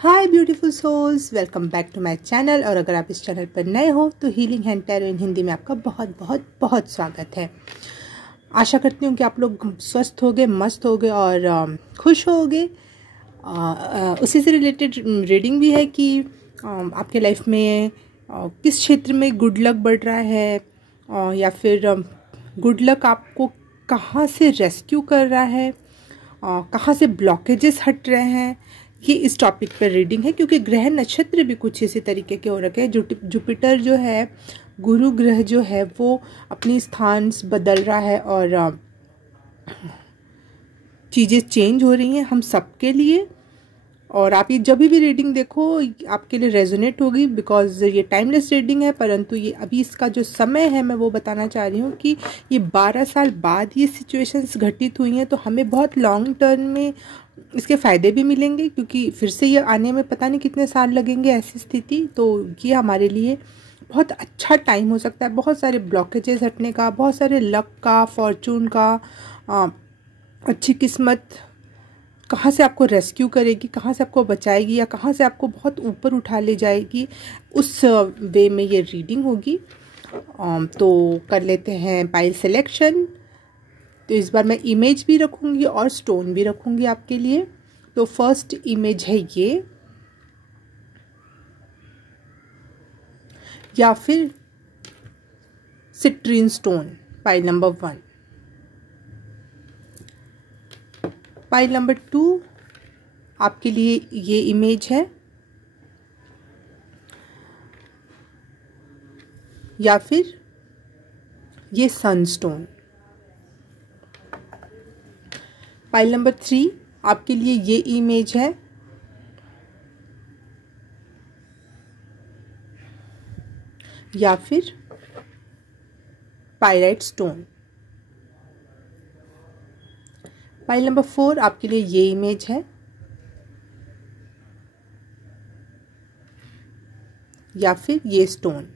Hi beautiful souls, welcome back to my channel. और अगर आप इस चैनल पर नए हो तो healing and tarot in Hindi में आपका बहुत बहुत बहुत स्वागत है। आशा करती हूँ कि आप लोग स्वस्थ होगे, मस्त होगे और खुश होगे। उसी से रिलेटेड रीडिंग भी है कि आपके लाइफ में किस क्षेत्र में गुड लक बढ़ रहा है या फिर गुड लक आपको कहाँ से रेस्क्यू कर रहा है, कहाँ से ब्लॉकेजेस हट रहे हैं। ये इस टॉपिक पर रीडिंग है क्योंकि ग्रह नक्षत्र भी कुछ इसी तरीके के हो रखे हैं। जुपिटर जो है, गुरु ग्रह जो है, वो अपनी स्थान बदल रहा है और चीज़ें चेंज हो रही हैं हम सबके लिए। और आप ये जब भी रीडिंग देखो आपके लिए रेजोनेट होगी, बिकॉज ये टाइमलेस रीडिंग है। परंतु ये अभी इसका जो समय है मैं वो बताना चाह रही हूँ कि ये 12 साल बाद ये सिचुएशंस घटित हुई हैं, तो हमें बहुत लॉन्ग टर्म में इसके फ़ायदे भी मिलेंगे क्योंकि फिर से ये आने में पता नहीं कितने साल लगेंगे ऐसी स्थिति। तो ये हमारे लिए बहुत अच्छा टाइम हो सकता है, बहुत सारे ब्लॉकेजेस हटने का, बहुत सारे लक का, फॉर्चून का, अच्छी किस्मत कहाँ से आपको रेस्क्यू करेगी, कहाँ से आपको बचाएगी या कहाँ से आपको बहुत ऊपर उठा ले जाएगी, उस वे में ये रीडिंग होगी। तो कर लेते हैं पाइल सिलेक्शन। तो इस बार मैं इमेज भी रखूँगी और स्टोन भी रखूँगी आपके लिए। तो फर्स्ट इमेज है ये, या फिर citrine stone, pile number 1। Pile number 2 आपके लिए ये इमेज है, या फिर ये सनस्टोन। पाइल नंबर 3 आपके लिए ये इमेज है, या फिर पायराइट स्टोन। पाइल नंबर 4 आपके लिए ये इमेज है, या फिर ये स्टोन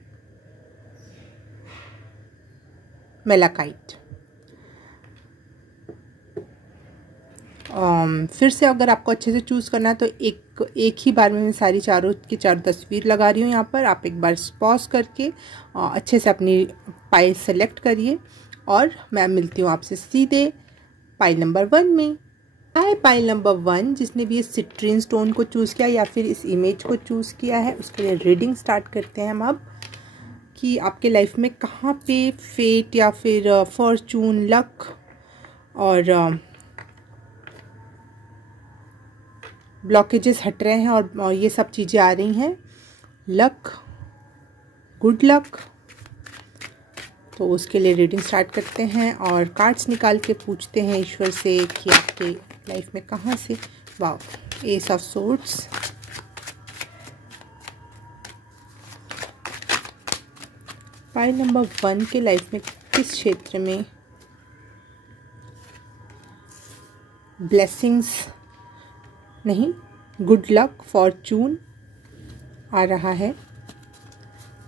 मेलाकाइट। फिर से अगर आपको अच्छे से चूज़ करना है तो एक ही बार में मैं सारी चारों की चारों तस्वीर लगा रही हूँ यहाँ पर। आप एक बार पॉज करके अच्छे से अपनी पाइल सेलेक्ट करिए और मैं मिलती हूँ आपसे सीधे पाइल नंबर 1 में। हाय पाइल नंबर 1, जिसने भी ये सिट्रीन स्टोन को चूज़ किया या फिर इस इमेज को चूज़ किया है, उसके लिए रीडिंग स्टार्ट करते हैं हम अब कि आपके लाइफ में कहाँ पे फेट या फिर फॉर्चून, लक और ब्लॉकेजेस हट रहे हैं और ये सब चीज़ें आ रही हैं। Luck, good luck. तो उसके लिए रीडिंग स्टार्ट करते हैं और कार्ड्स निकाल के पूछते हैं ईश्वर से कि आपके लाइफ में कहाँ से। Wow, S of swords, pile number 1 के लाइफ में किस क्षेत्र में ब्लेसिंग्स नहीं, गुड लक, फॉर्चून आ रहा है।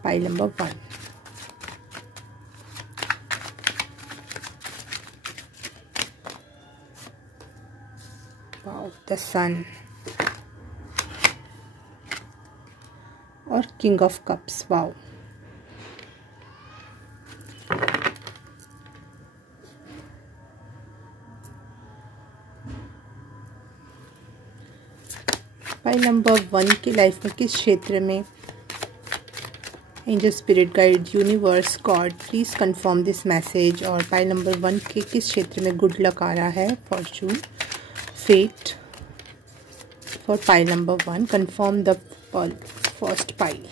पाइल नंबर 1, वाओ, द सन और king of cups. Wow, pile number 1 की लाइफ में किस क्षेत्र में angel, spirit guide, universe, God please confirm this message. और पाइल नंबर 1 के किस क्षेत्र में गुड लक आ रहा है, fortune, fate for pile number 1। Confirm the first pile.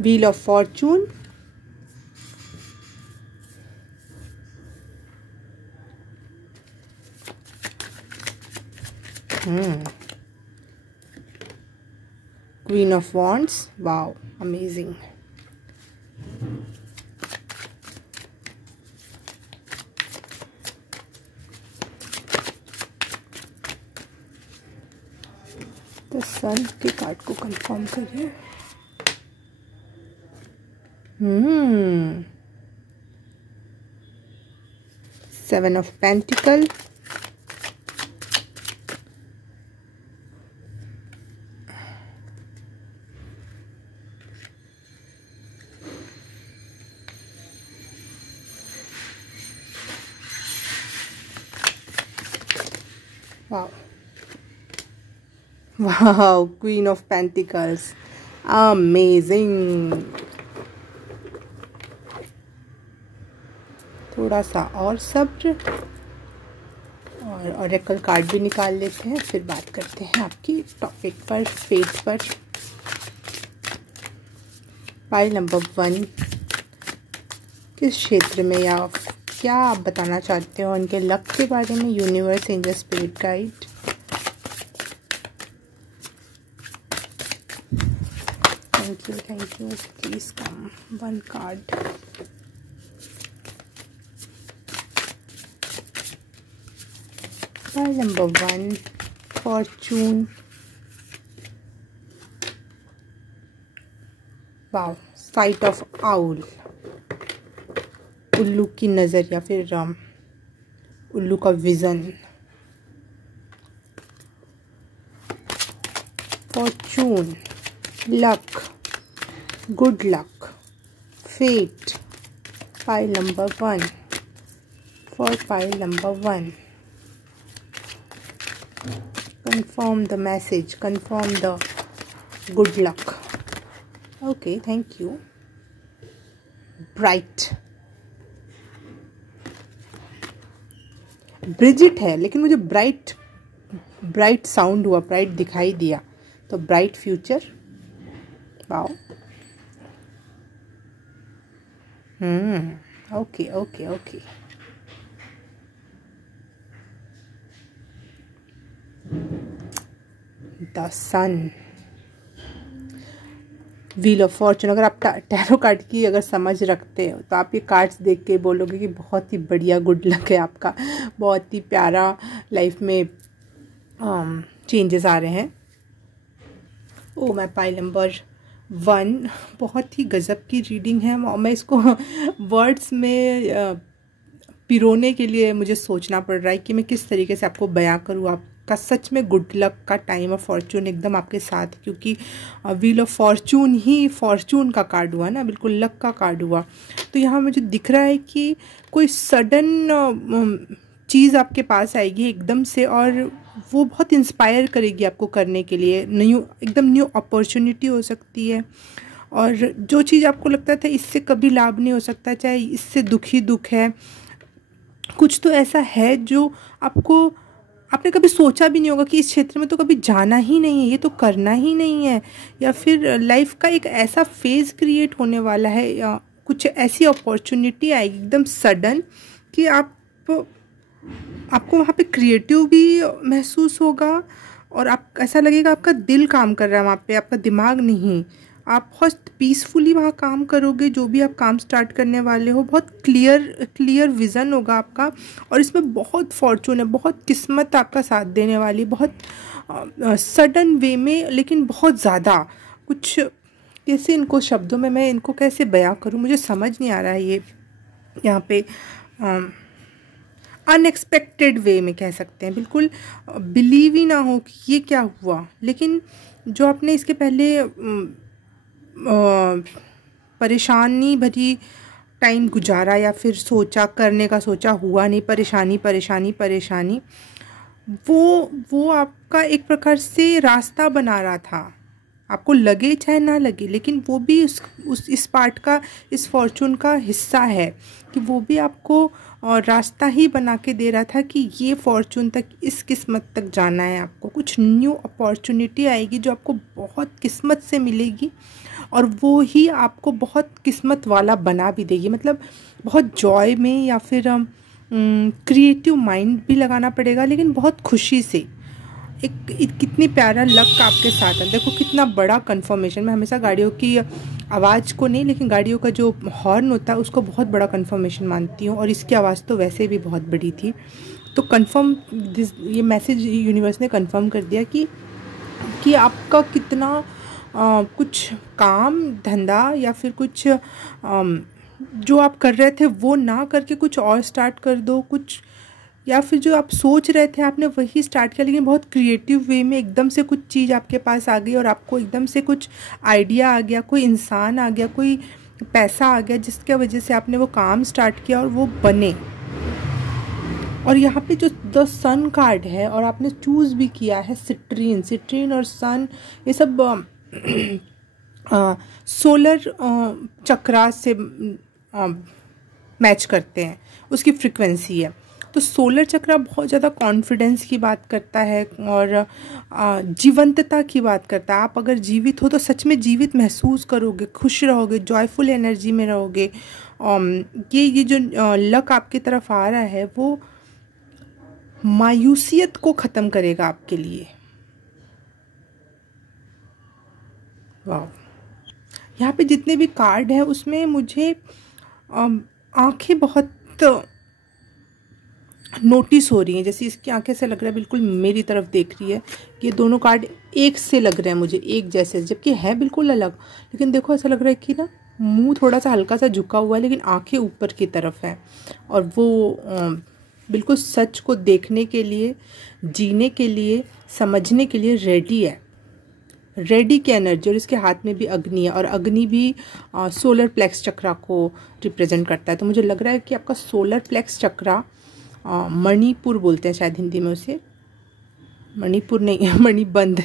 Wheel of fortune, Queen of Wands. Wow, amazing. तो सन के कार्ड को कंफर्म करिए। 7 of Pentacle, wow, wow, Queen of Pentacles, amazing. थोड़ा सा और सब्र, और ऑरेकल कार्ड भी निकाल लेते हैं, फिर बात करते हैं आपकी टॉपिक पर, फेट पर। पाइल नंबर 1, किस क्षेत्र में या क्या आप बताना चाहते हो उनके लक के बारे में? Universe, angel, spirit guide. Thank you, please come 1 card. Pile number 1, fortune, wow, sight of owl, उल्लू की नज़र या फिर उल्लू का vision. Fortune, luck, good luck, fate. Pile number 1, for pile number 1, confirm the message, confirm the good luck. Okay, thank you. Bright, Bridget है, लेकिन मुझे ब्राइट साउंड हुआ, ब्राइट दिखाई दिया, तो bright future. Wow, okay okay okay. The sun, wheel of fortune. अगर आप tarot card की अगर समझ रखते हो तो आप ये कार्ड्स देख के बोलोगे कि बहुत ही बढ़िया गुड लक है आपका, बहुत ही प्यारा लाइफ में चेंजेस आ रहे हैं। ओ माय पाइल नंबर 1, बहुत ही गजब की रीडिंग है। मैं इसको वर्ड्स में पिरोने के लिए मुझे सोचना पड़ रहा है कि मैं किस तरीके से आपको बयां करूँ। आपका सच में गुड लक का टाइम ऑफ फॉर्चून एकदम आपके साथ, क्योंकि wheel of Fortune he Fortune का कार्ड हुआ ना, बिल्कुल लक का कार्ड हुआ। तो यहाँ मुझे दिख रहा है कि कोई सडन चीज़ आपके पास आएगी एकदम से, और वो बहुत इंस्पायर करेगी आपको करने के लिए। एकदम न्यू अपॉर्चुनिटी हो सकती है, और जो चीज़ आपको लगता था इससे कभी लाभ नहीं हो सकता, चाहे इससे दुख ही दुख है, कुछ तो ऐसा है जो आपने कभी सोचा भी नहीं होगा कि इस क्षेत्र में तो कभी जाना ही नहीं है, ये तो करना ही नहीं है, या फिर लाइफ का एक ऐसा फेज़ क्रिएट होने वाला है, या कुछ ऐसी अपॉर्चुनिटी आएगी एकदम सडन कि आपको वहाँ पे क्रिएटिव भी महसूस होगा, और आप ऐसा लगेगा आपका दिल काम कर रहा है वहाँ पे, आपका दिमाग नहीं। आप बहुत पीसफुली वहाँ काम करोगे, जो भी आप काम स्टार्ट करने वाले हो, बहुत क्लियर विज़न होगा आपका, और इसमें बहुत फॉर्चून है, बहुत किस्मत आपका साथ देने वाली, बहुत सडन वे में, लेकिन बहुत ज़्यादा कुछ। कैसे इनको शब्दों में मैं इनको कैसे बयां करूँ, मुझे समझ नहीं आ रहा है। ये यहाँ पे अनएक्सपेक्टेड वे में कह सकते हैं, बिल्कुल बिलीव ही ना हो कि ये क्या हुआ। लेकिन जो आपने इसके पहले परेशानी भरी टाइम गुजारा, या फिर सोचा, करने का सोचा, हुआ नहीं, परेशानी, वो आपका एक प्रकार से रास्ता बना रहा था। आपको लगे चाहे ना लगे, लेकिन वो भी इस पार्ट का, इस फॉर्चून का हिस्सा है, कि वो भी आपको रास्ता ही बना के दे रहा था कि ये फॉर्चून तक, इस किस्मत तक जाना है आपको। कुछ न्यू अपॉर्चुनिटी आएगी जो आपको बहुत किस्मत से मिलेगी, और वो ही आपको बहुत किस्मत वाला बना भी देगी। मतलब बहुत जॉय में, या फिर क्रिएटिव माइंड भी लगाना पड़ेगा, लेकिन बहुत खुशी से। एक कितनी प्यारा लक आपके साथ है। देखो कितना बड़ा कंफर्मेशन। मैं हमेशा गाड़ियों की आवाज़ को नहीं, लेकिन गाड़ियों का जो हॉर्न होता है उसको बहुत बड़ा कंफर्मेशन मानती हूँ, और इसकी आवाज़ तो वैसे भी बहुत बड़ी थी। तो कंफर्म ये मैसेज यूनिवर्स ने कंफर्म कर दिया कि आपका कितना कुछ काम धंधा, या फिर कुछ जो आप कर रहे थे वो ना करके कुछ और स्टार्ट कर दो, कुछ, या फिर जो आप सोच रहे थे आपने वही स्टार्ट किया, लेकिन बहुत क्रिएटिव वे में एकदम से कुछ चीज़ आपके पास आ गई और आपको एकदम से कुछ आइडिया आ गया, कोई इंसान आ गया, कोई पैसा आ गया, जिसके वजह से आपने वो काम स्टार्ट किया और वो बने। और यहाँ पे जो द सन कार्ड है और आपने चूज़ भी किया है सिट्रीन, सिट्रीन और सन ये सब सोलर चक्रा से मैच करते हैं, उसकी फ्रिक्वेंसी है। तो सोलर चक्रा बहुत ज़्यादा कॉन्फिडेंस की बात करता है और जीवंतता की बात करता है। आप अगर जीवित हो तो सच में जीवित महसूस करोगे, खुश रहोगे, जॉयफुल एनर्जी में रहोगे। ये जो लक आपकी तरफ आ रहा है वो मायूसियत को ख़त्म करेगा आपके लिए। वाह, यहाँ पे जितने भी कार्ड हैं उसमें मुझे आंखें बहुत नोटिस हो रही हैं, जैसे इसकी आंखें से लग रहा है बिल्कुल मेरी तरफ देख रही है। ये दोनों कार्ड एक से लग रहे हैं मुझे, एक जैसे, जबकि है बिल्कुल अलग। लेकिन देखो ऐसा लग रहा है कि ना मुंह थोड़ा सा हल्का सा झुका हुआ है लेकिन आंखें ऊपर की तरफ हैं और वो बिल्कुल सच को देखने के लिए, जीने के लिए, समझने के लिए रेडी है, रेडी की एनर्जी। और इसके हाथ में भी अग्नि है और अग्नि भी सोलर प्लेक्स चक्रा को रिप्रेजेंट करता है। तो मुझे लग रहा है कि आपका सोलर प्लेक्स चक्रा, मणिपुर बोलते हैं शायद हिंदी में उसे, मणिपुर नहीं मणिबंध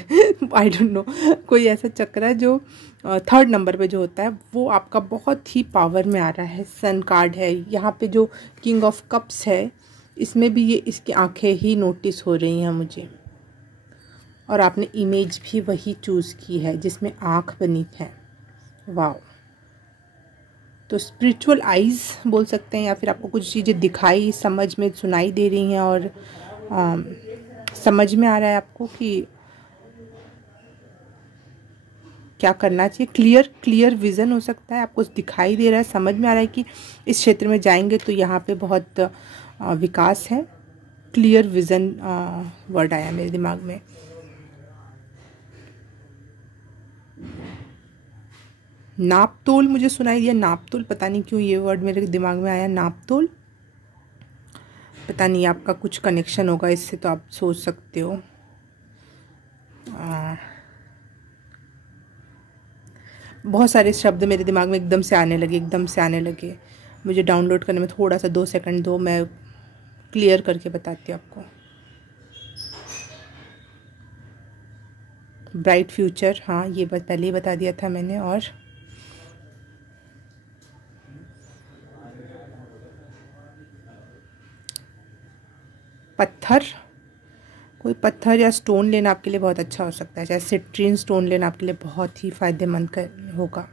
आई डोंट नो, कोई ऐसा चक्र है जो 3rd नंबर पे जो होता है वो आपका बहुत ही पावर में आ रहा है। सन कार्ड है यहाँ पे, जो किंग ऑफ कप्स है इसमें भी ये इसकी आंखें ही नोटिस हो रही हैं मुझे। और आपने इमेज भी वही चूज़ की है जिसमें आँख बनी है। वाह, तो स्पिरिचुअल आइज़ बोल सकते हैं, या फिर आपको कुछ चीज़ें दिखाई, समझ में, सुनाई दे रही हैं और समझ में आ रहा है आपको कि क्या करना चाहिए। क्लियर विज़न हो सकता है, आपको दिखाई दे रहा है, समझ में आ रहा है कि इस क्षेत्र में जाएंगे तो यहाँ पे बहुत विकास है। क्लियर विज़न वर्ड आया मेरे दिमाग में। नापतोल मुझे सुनाई दिया, नापतोल, पता नहीं क्यों ये वर्ड मेरे दिमाग में आया, नापतोल। पता नहीं आपका कुछ कनेक्शन होगा इससे, तो आप सोच सकते हो। बहुत सारे शब्द मेरे दिमाग में एकदम से आने लगे। मुझे डाउनलोड करने में थोड़ा सा 2 सेकंड दो, मैं क्लियर करके बताती हूँ आपको। ब्राइट फ्यूचर, हाँ ये पहले ही बता दिया था मैंने। और पत्थर, कोई पत्थर या स्टोन लेना आपके लिए बहुत अच्छा हो सकता है, चाहे सिट्रीन स्टोन लेना आपके लिए बहुत ही फ़ायदेमंद होगा,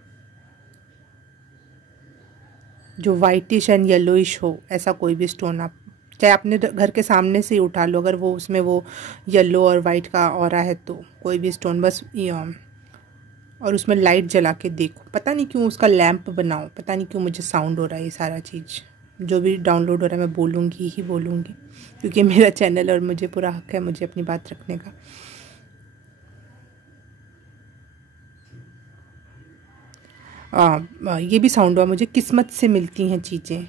जो वाइटिश एंड येलोइश हो, ऐसा कोई भी स्टोन आप चाहे अपने घर के सामने से ही उठा लो, अगर वो उसमें वो येलो और वाइट का ऑरा है तो कोई भी स्टोन बस, और उसमें लाइट जला के देखो। पता नहीं क्यों उसका लैंप बनाओ, पता नहीं क्यों मुझे साउंड हो रहा है ये सारा चीज़। जो भी डाउनलोड हो रहा है मैं बोलूँगी, क्योंकि मेरा चैनल और मुझे पूरा हक है मुझे अपनी बात रखने का। ये भी साउंड हुआ मुझे, किस्मत से मिलती हैं चीज़ें,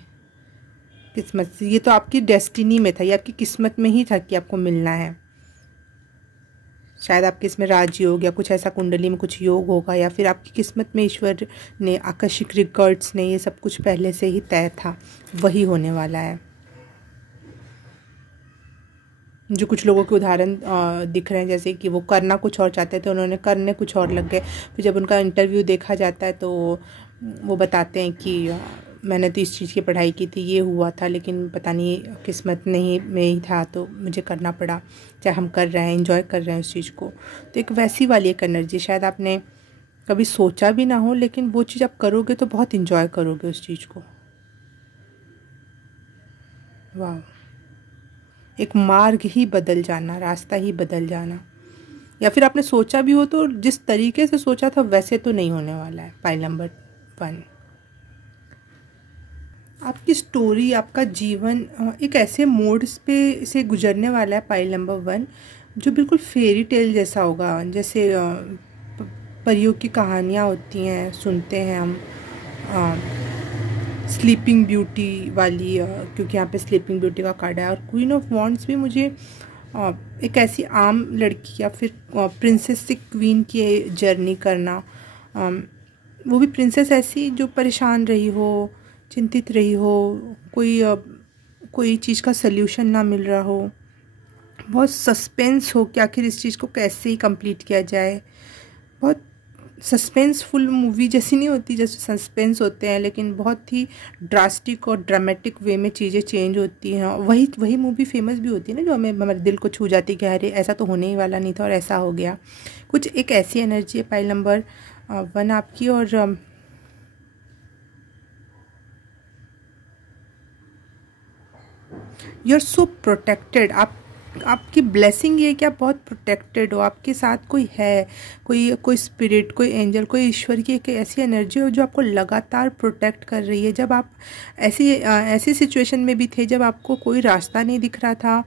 किस्मत से। ये तो आपकी डेस्टिनी में था, ये आपकी किस्मत में ही था कि आपको मिलना है। शायद आपके इसमें राजयोग या कुछ ऐसा कुंडली में कुछ योग होगा, या फिर आपकी किस्मत में ईश्वर ने, आकर्षिक रिकॉर्ड्स ने, ये सब कुछ पहले से ही तय था, वही होने वाला है। जो कुछ लोगों के उदाहरण दिख रहे हैं, जैसे कि वो करना कुछ और चाहते थे, उन्होंने करने कुछ और लग गए। फिर जब उनका इंटरव्यू देखा जाता है तो वो बताते हैं कि मैंने तो इस चीज़ की पढ़ाई की थी, ये हुआ था, लेकिन पता नहीं किस्मत नहीं में ही था तो मुझे करना पड़ा। चाहे हम कर रहे हैं, एंजॉय कर रहे हैं उस चीज़ को। तो एक वैसी वाली एक एनर्जी, शायद आपने कभी सोचा भी ना हो, लेकिन वो चीज़ आप करोगे तो बहुत एंजॉय करोगे उस चीज़ को। वाह, एक मार्ग ही बदल जाना, रास्ता ही बदल जाना, या फिर आपने सोचा भी हो तो जिस तरीके से सोचा था वैसे तो नहीं होने वाला है। पाइल नंबर 1, आपकी स्टोरी, आपका जीवन एक ऐसे मोड्स पे से गुजरने वाला है, पाइल नंबर 1, जो बिल्कुल फेरी टेल जैसा होगा। जैसे परियों की कहानियाँ होती हैं, सुनते हैं हम, स्लीपिंग ब्यूटी वाली, क्योंकि यहाँ पे स्लीपिंग ब्यूटी का कार्ड है। और क्वीन ऑफ वॉन्ड्स भी मुझे एक ऐसी आम लड़की या फिर प्रिंसेस से क्वीन की जर्नी करना, वो भी प्रिंसेस ऐसी जो परेशान रही हो, चिंतित रही हो, कोई चीज़ का सल्यूशन ना मिल रहा हो, बहुत सस्पेंस हो कि आखिर इस चीज़ को कैसे ही कंप्लीट किया जाए। बहुत सस्पेंसफुल मूवी जैसी नहीं होती जैसे सस्पेंस होते हैं, लेकिन बहुत ही ड्रास्टिक और ड्रामेटिक वे में चीज़ें चेंज होती हैं। वही मूवी फेमस भी होती है ना, जो हमारे दिल को छू जाती है कि अरे ऐसा तो होने ही वाला नहीं था और ऐसा हो गया। कुछ एक ऐसी एनर्जी है पाइल नंबर 1 आपकी। और यू आर सो प्रोटेक्टेड। आपकी ब्लेसिंग ये है कि आप बहुत प्रोटेक्टेड हो, आपके साथ कोई है, कोई स्पिरिट, कोई एंजल, कोई ईश्वर की एक ऐसी एनर्जी हो जो आपको लगातार प्रोटेक्ट कर रही है। जब आप ऐसी सिचुएशन में भी थे जब आपको कोई रास्ता नहीं दिख रहा था,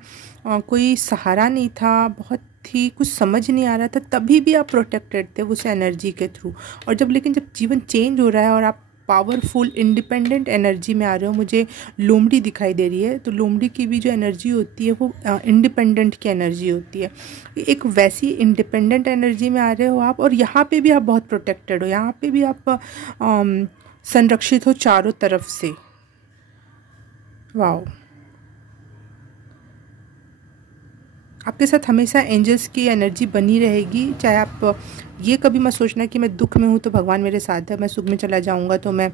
कोई सहारा नहीं था, बहुत ही कुछ समझ नहीं आ रहा था, तभी भी आप प्रोटेक्टेड थे उस एनर्जी के थ्रू। और लेकिन जब जीवन चेंज हो रहा है और आप पावरफुल इंडिपेंडेंट एनर्जी में आ रहे हो, मुझे लोमड़ी दिखाई दे रही है, तो लोमड़ी की भी जो एनर्जी होती है वो इंडिपेंडेंट की एनर्जी होती है। एक वैसी इंडिपेंडेंट एनर्जी में आ रहे हो आप, और यहाँ पे भी आप बहुत प्रोटेक्टेड हो, यहाँ पे भी आप संरक्षित हो चारों तरफ से। वाओ, आपके साथ हमेशा एंजल्स की एनर्जी बनी रहेगी। चाहे आप ये कभी मत सोचना कि मैं दुख में हूँ तो भगवान मेरे साथ है, मैं सुख में चला जाऊँगा तो मैं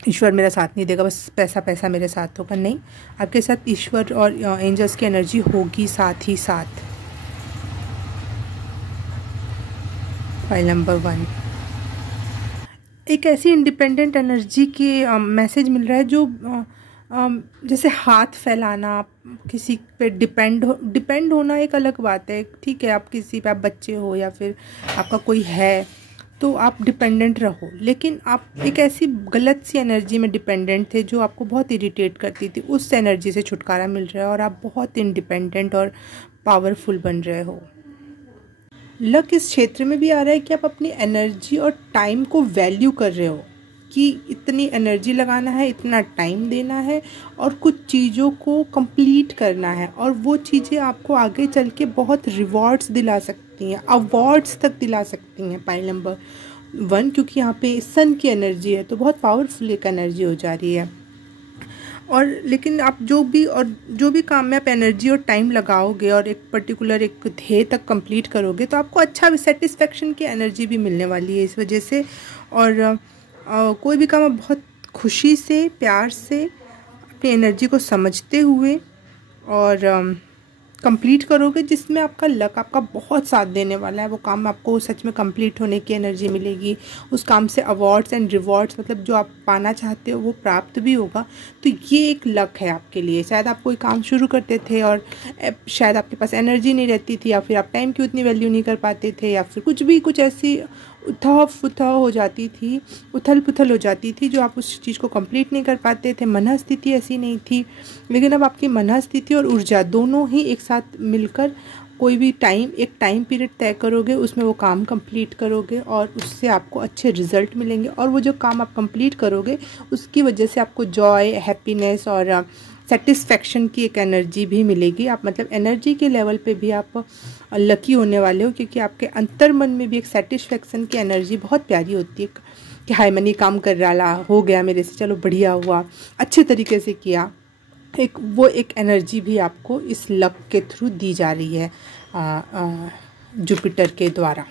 ईश्वर मेरा साथ नहीं देगा, बस पैसा मेरे साथ होगा। नहीं, आपके साथ ईश्वर और एंजल्स की एनर्जी होगी साथ ही साथ। फाइल नंबर 1 एक ऐसी इंडिपेंडेंट एनर्जी की मैसेज मिल रहा है जो जैसे हाथ फैलाना, किसी पे डिपेंड होना एक अलग बात है। ठीक है, आप किसी पे, आप बच्चे हो या फिर आपका कोई है तो आप डिपेंडेंट रहो, लेकिन आप एक ऐसी गलत सी एनर्जी में डिपेंडेंट थे जो आपको बहुत इरिटेट करती थी। उस एनर्जी से छुटकारा मिल रहा है और आप बहुत इंडिपेंडेंट और पावरफुल बन रहे हो। लक इस क्षेत्र में भी आ रहा है कि आप अपनी एनर्जी और टाइम को वैल्यू कर रहे हो, कि इतनी एनर्जी लगाना है, इतना टाइम देना है और कुछ चीज़ों को कंप्लीट करना है, और वो चीज़ें आपको आगे चल के बहुत रिवॉर्ड्स दिला सकती हैं, अवार्ड्स तक दिला सकती हैं। पाइल नंबर 1, क्योंकि यहाँ पे सन की एनर्जी है तो बहुत पावरफुल एक एनर्जी हो जा रही है। और लेकिन आप जो भी काम में आप एनर्जी और टाइम लगाओगे और एक पर्टिकुलर एक ध्येय तक कंप्लीट करोगे तो आपको अच्छा सेटिस्फेक्शन की एनर्जी भी मिलने वाली है इस वजह से। और कोई भी काम आप बहुत खुशी से, प्यार से, अपनी एनर्जी को समझते हुए और कंप्लीट करोगे, जिसमें आपका लक आपका बहुत साथ देने वाला है। वो काम आपको सच में कंप्लीट होने की एनर्जी मिलेगी, उस काम से अवार्ड्स एंड रिवॉर्ड्स, मतलब जो आप पाना चाहते हो वो प्राप्त भी होगा। तो ये एक लक है आपके लिए। शायद आप कोई काम शुरू करते थे और शायद आपके पास एनर्जी नहीं रहती थी, या फिर आप टाइम की उतनी वैल्यू नहीं कर पाते थे, या फिर कुछ ऐसी उथल पुथल हो जाती थी जो आप उस चीज़ को कंप्लीट नहीं कर पाते थे। मन स्थिति ऐसी नहीं थी, लेकिन अब आपकी मन स्थिति और ऊर्जा दोनों ही एक साथ मिलकर कोई भी एक टाइम पीरियड तय करोगे, उसमें वो काम कंप्लीट करोगे और उससे आपको अच्छे रिजल्ट मिलेंगे। और वो जो काम आप कंप्लीट करोगे उसकी वजह से आपको जॉय, हैप्पीनेस और सेटिस्फैक्शन की एक एनर्जी भी मिलेगी। आप मतलब एनर्जी के लेवल पे भी आप लकी होने वाले हो, क्योंकि आपके अंतर मन में भी एक सेटिस्फैक्शन की एनर्जी बहुत प्यारी होती है कि हाय, मैंने काम कर रहा, हो गया मेरे से, चलो बढ़िया हुआ, अच्छे तरीके से किया। एक एनर्जी भी आपको इस लक के थ्रू दी जा रही है जुपिटर के द्वारा।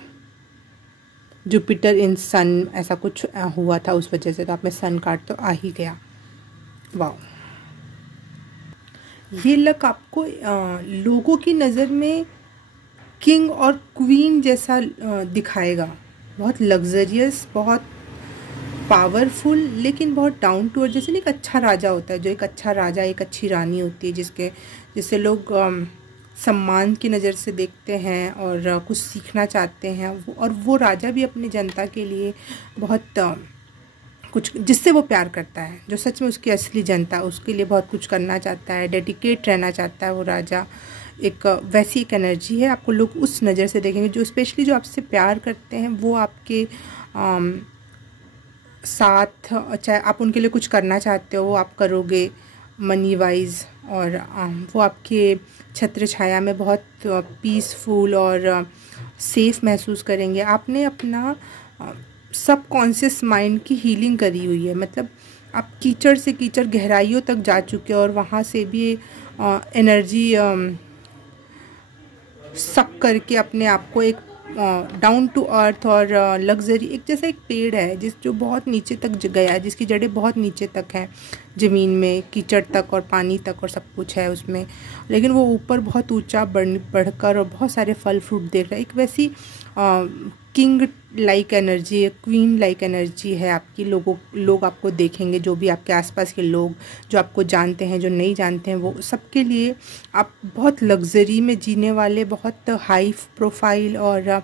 जुपिटर इन सन ऐसा कुछ हुआ था, उस वजह से तो आप में सन कार्ड तो आ ही गया। वाह, ये लक आपको लोगों की नज़र में किंग और क्वीन जैसा दिखाएगा। बहुत लग्जरियस, बहुत पावरफुल, लेकिन बहुत डाउन टू अर्थ। जैसे एक अच्छा राजा होता है, जो एक अच्छा राजा, एक अच्छी रानी होती है जिससे लोग सम्मान की नज़र से देखते हैं और कुछ सीखना चाहते हैं। और वो राजा भी अपनी जनता के लिए बहुत कुछ, जिससे वो प्यार करता है, जो सच में उसकी असली जनता, उसके लिए बहुत कुछ करना चाहता है, डेडिकेट रहना चाहता है वो राजा। एक वैसी एक एनर्जी है। आपको लोग उस नज़र से देखेंगे, जो स्पेशली जो आपसे प्यार करते हैं वो आपके साथ, चाहे आप उनके लिए कुछ करना चाहते हो वो आप करोगे मनी वाइज, और वो आपके छत्र छाया में बहुत पीसफुल और सेफ़ महसूस करेंगे। आपने अपना सब कॉन्शियस माइंड की हीलिंग करी हुई है, मतलब आप कीचड़ से कीचड़ गहराइयों तक जा चुके हो और वहाँ से भी एनर्जी सक करके अपने आप को एक डाउन टू अर्थ और लग्जरी, एक जैसा एक पेड़ है जो बहुत नीचे तक गया है, जिसकी जड़ें बहुत नीचे तक हैं ज़मीन में, कीचड़ तक और पानी तक और सब कुछ है उसमें, लेकिन वो ऊपर बहुत ऊंचा बढ़कर और बहुत सारे फल फ्रूट देख रहा है। एक वैसी किंग लाइक एनर्जी है, क्वीन लाइक एनर्जी है आपकी। लोग आपको देखेंगे, जो भी आपके आसपास के लोग जो आपको जानते हैं, जो नहीं जानते हैं, वो सबके लिए आप बहुत लग्जरी में जीने वाले, बहुत हाई प्रोफाइल और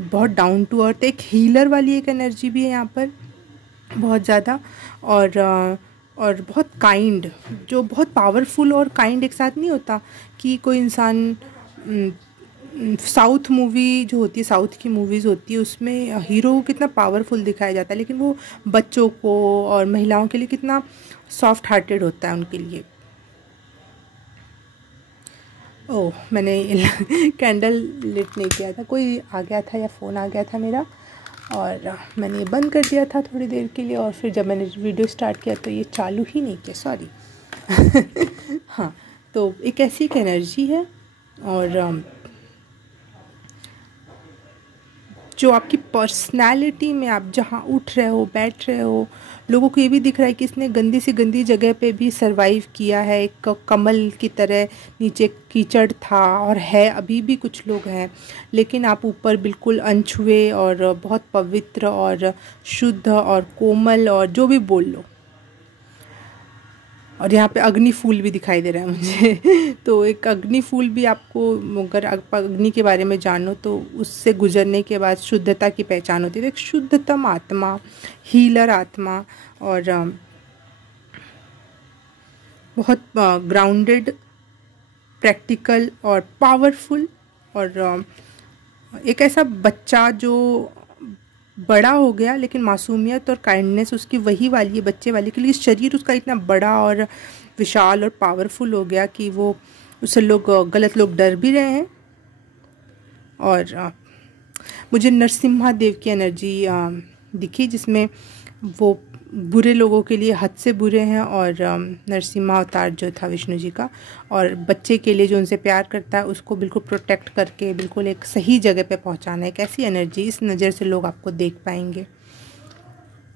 बहुत डाउन टू अर्थ, एक हीलर वाली एक एनर्जी भी है यहाँ पर बहुत ज़्यादा, और बहुत काइंड, जो बहुत पावरफुल और काइंड एक साथ नहीं होता कि कोई इंसान। साउथ मूवी जो होती है, साउथ की मूवीज़ होती है, उसमें हीरो को कितना पावरफुल दिखाया जाता है, लेकिन वो बच्चों को और महिलाओं के लिए कितना सॉफ्ट हार्टेड होता है उनके लिए। ओह, मैंने कैंडल लिट नहीं किया था, कोई आ गया था या फ़ोन आ गया था मेरा, और मैंने बंद कर दिया था थोड़ी देर के लिए, और फिर जब मैंने वीडियो स्टार्ट किया तो ये चालू ही नहीं किया, सॉरी। हाँ, तो एक ऐसी एक एनर्जी है, और जो आपकी पर्सनालिटी में आप जहाँ उठ रहे हो, बैठ रहे हो, लोगों को ये भी दिख रहा है कि इसने गंदी से गंदी जगह पे भी सरवाइव किया है, एक कमल की तरह नीचे कीचड़ था और है, अभी भी कुछ लोग हैं, लेकिन आप ऊपर बिल्कुल अनछुए और बहुत पवित्र और शुद्ध और कोमल और जो भी बोल लो। और यहाँ पे अग्नि फूल भी दिखाई दे रहा है मुझे। तो एक अग्नि फूल भी आपको, अगर अग्नि के बारे में जानो तो उससे गुजरने के बाद शुद्धता की पहचान होती है। तो एक शुद्धतम आत्मा, हीलर आत्मा, और बहुत ग्राउंडेड, प्रैक्टिकल और पावरफुल, और एक ऐसा बच्चा जो बड़ा हो गया लेकिन मासूमियत और काइंडनेस उसकी वही वाली है, बच्चे वाली के लिए। शरीर उसका इतना बड़ा और विशाल और पावरफुल हो गया कि वो उससे गलत लोग डर भी रहे हैं। और मुझे नरसिम्हा देव की एनर्जी दिखी, जिसमें वो बुरे लोगों के लिए हद से बुरे हैं, और नरसिम्हा अवतार जो था विष्णु जी का, और बच्चे के लिए जो उनसे प्यार करता है उसको बिल्कुल प्रोटेक्ट करके बिल्कुल एक सही जगह पे पहुंचाना है। कैसी एनर्जी, इस नज़र से लोग आपको देख पाएंगे।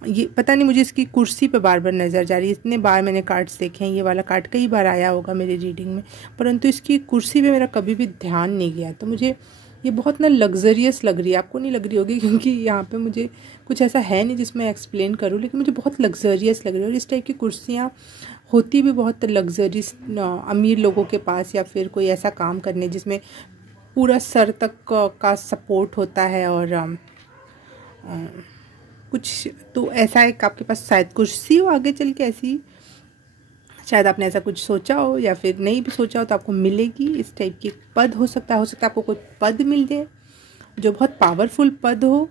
ये पता नहीं, मुझे इसकी कुर्सी पे बार बार नज़र जा रही है। इतने बार मैंने कार्ड्स देखे हैं, ये वाला कार्ड कई बार आया होगा मेरी रीडिंग में, परंतु इसकी कुर्सी पे मेरा कभी भी ध्यान नहीं गया। तो मुझे ये बहुत ना लग्जरियस लग रही है, आपको नहीं लग रही होगी क्योंकि यहाँ पे मुझे कुछ ऐसा है नहीं जिसमें एक्सप्लेन करूँ, लेकिन मुझे बहुत लग्जरियस लग रही है। और इस टाइप की कुर्सियाँ होती भी बहुत लग्जरियस अमीर लोगों के पास, या फिर कोई ऐसा काम करने जिसमें पूरा सर तक का सपोर्ट होता है, और कुछ तो ऐसा एक आपके पास शायद कुर्सी हो आगे चल के ऐसी, शायद आपने ऐसा कुछ सोचा हो, या फिर नहीं भी सोचा हो तो आपको मिलेगी। इस टाइप की पद हो सकता है आपको कोई पद मिल जाए जो बहुत पावरफुल पद हो,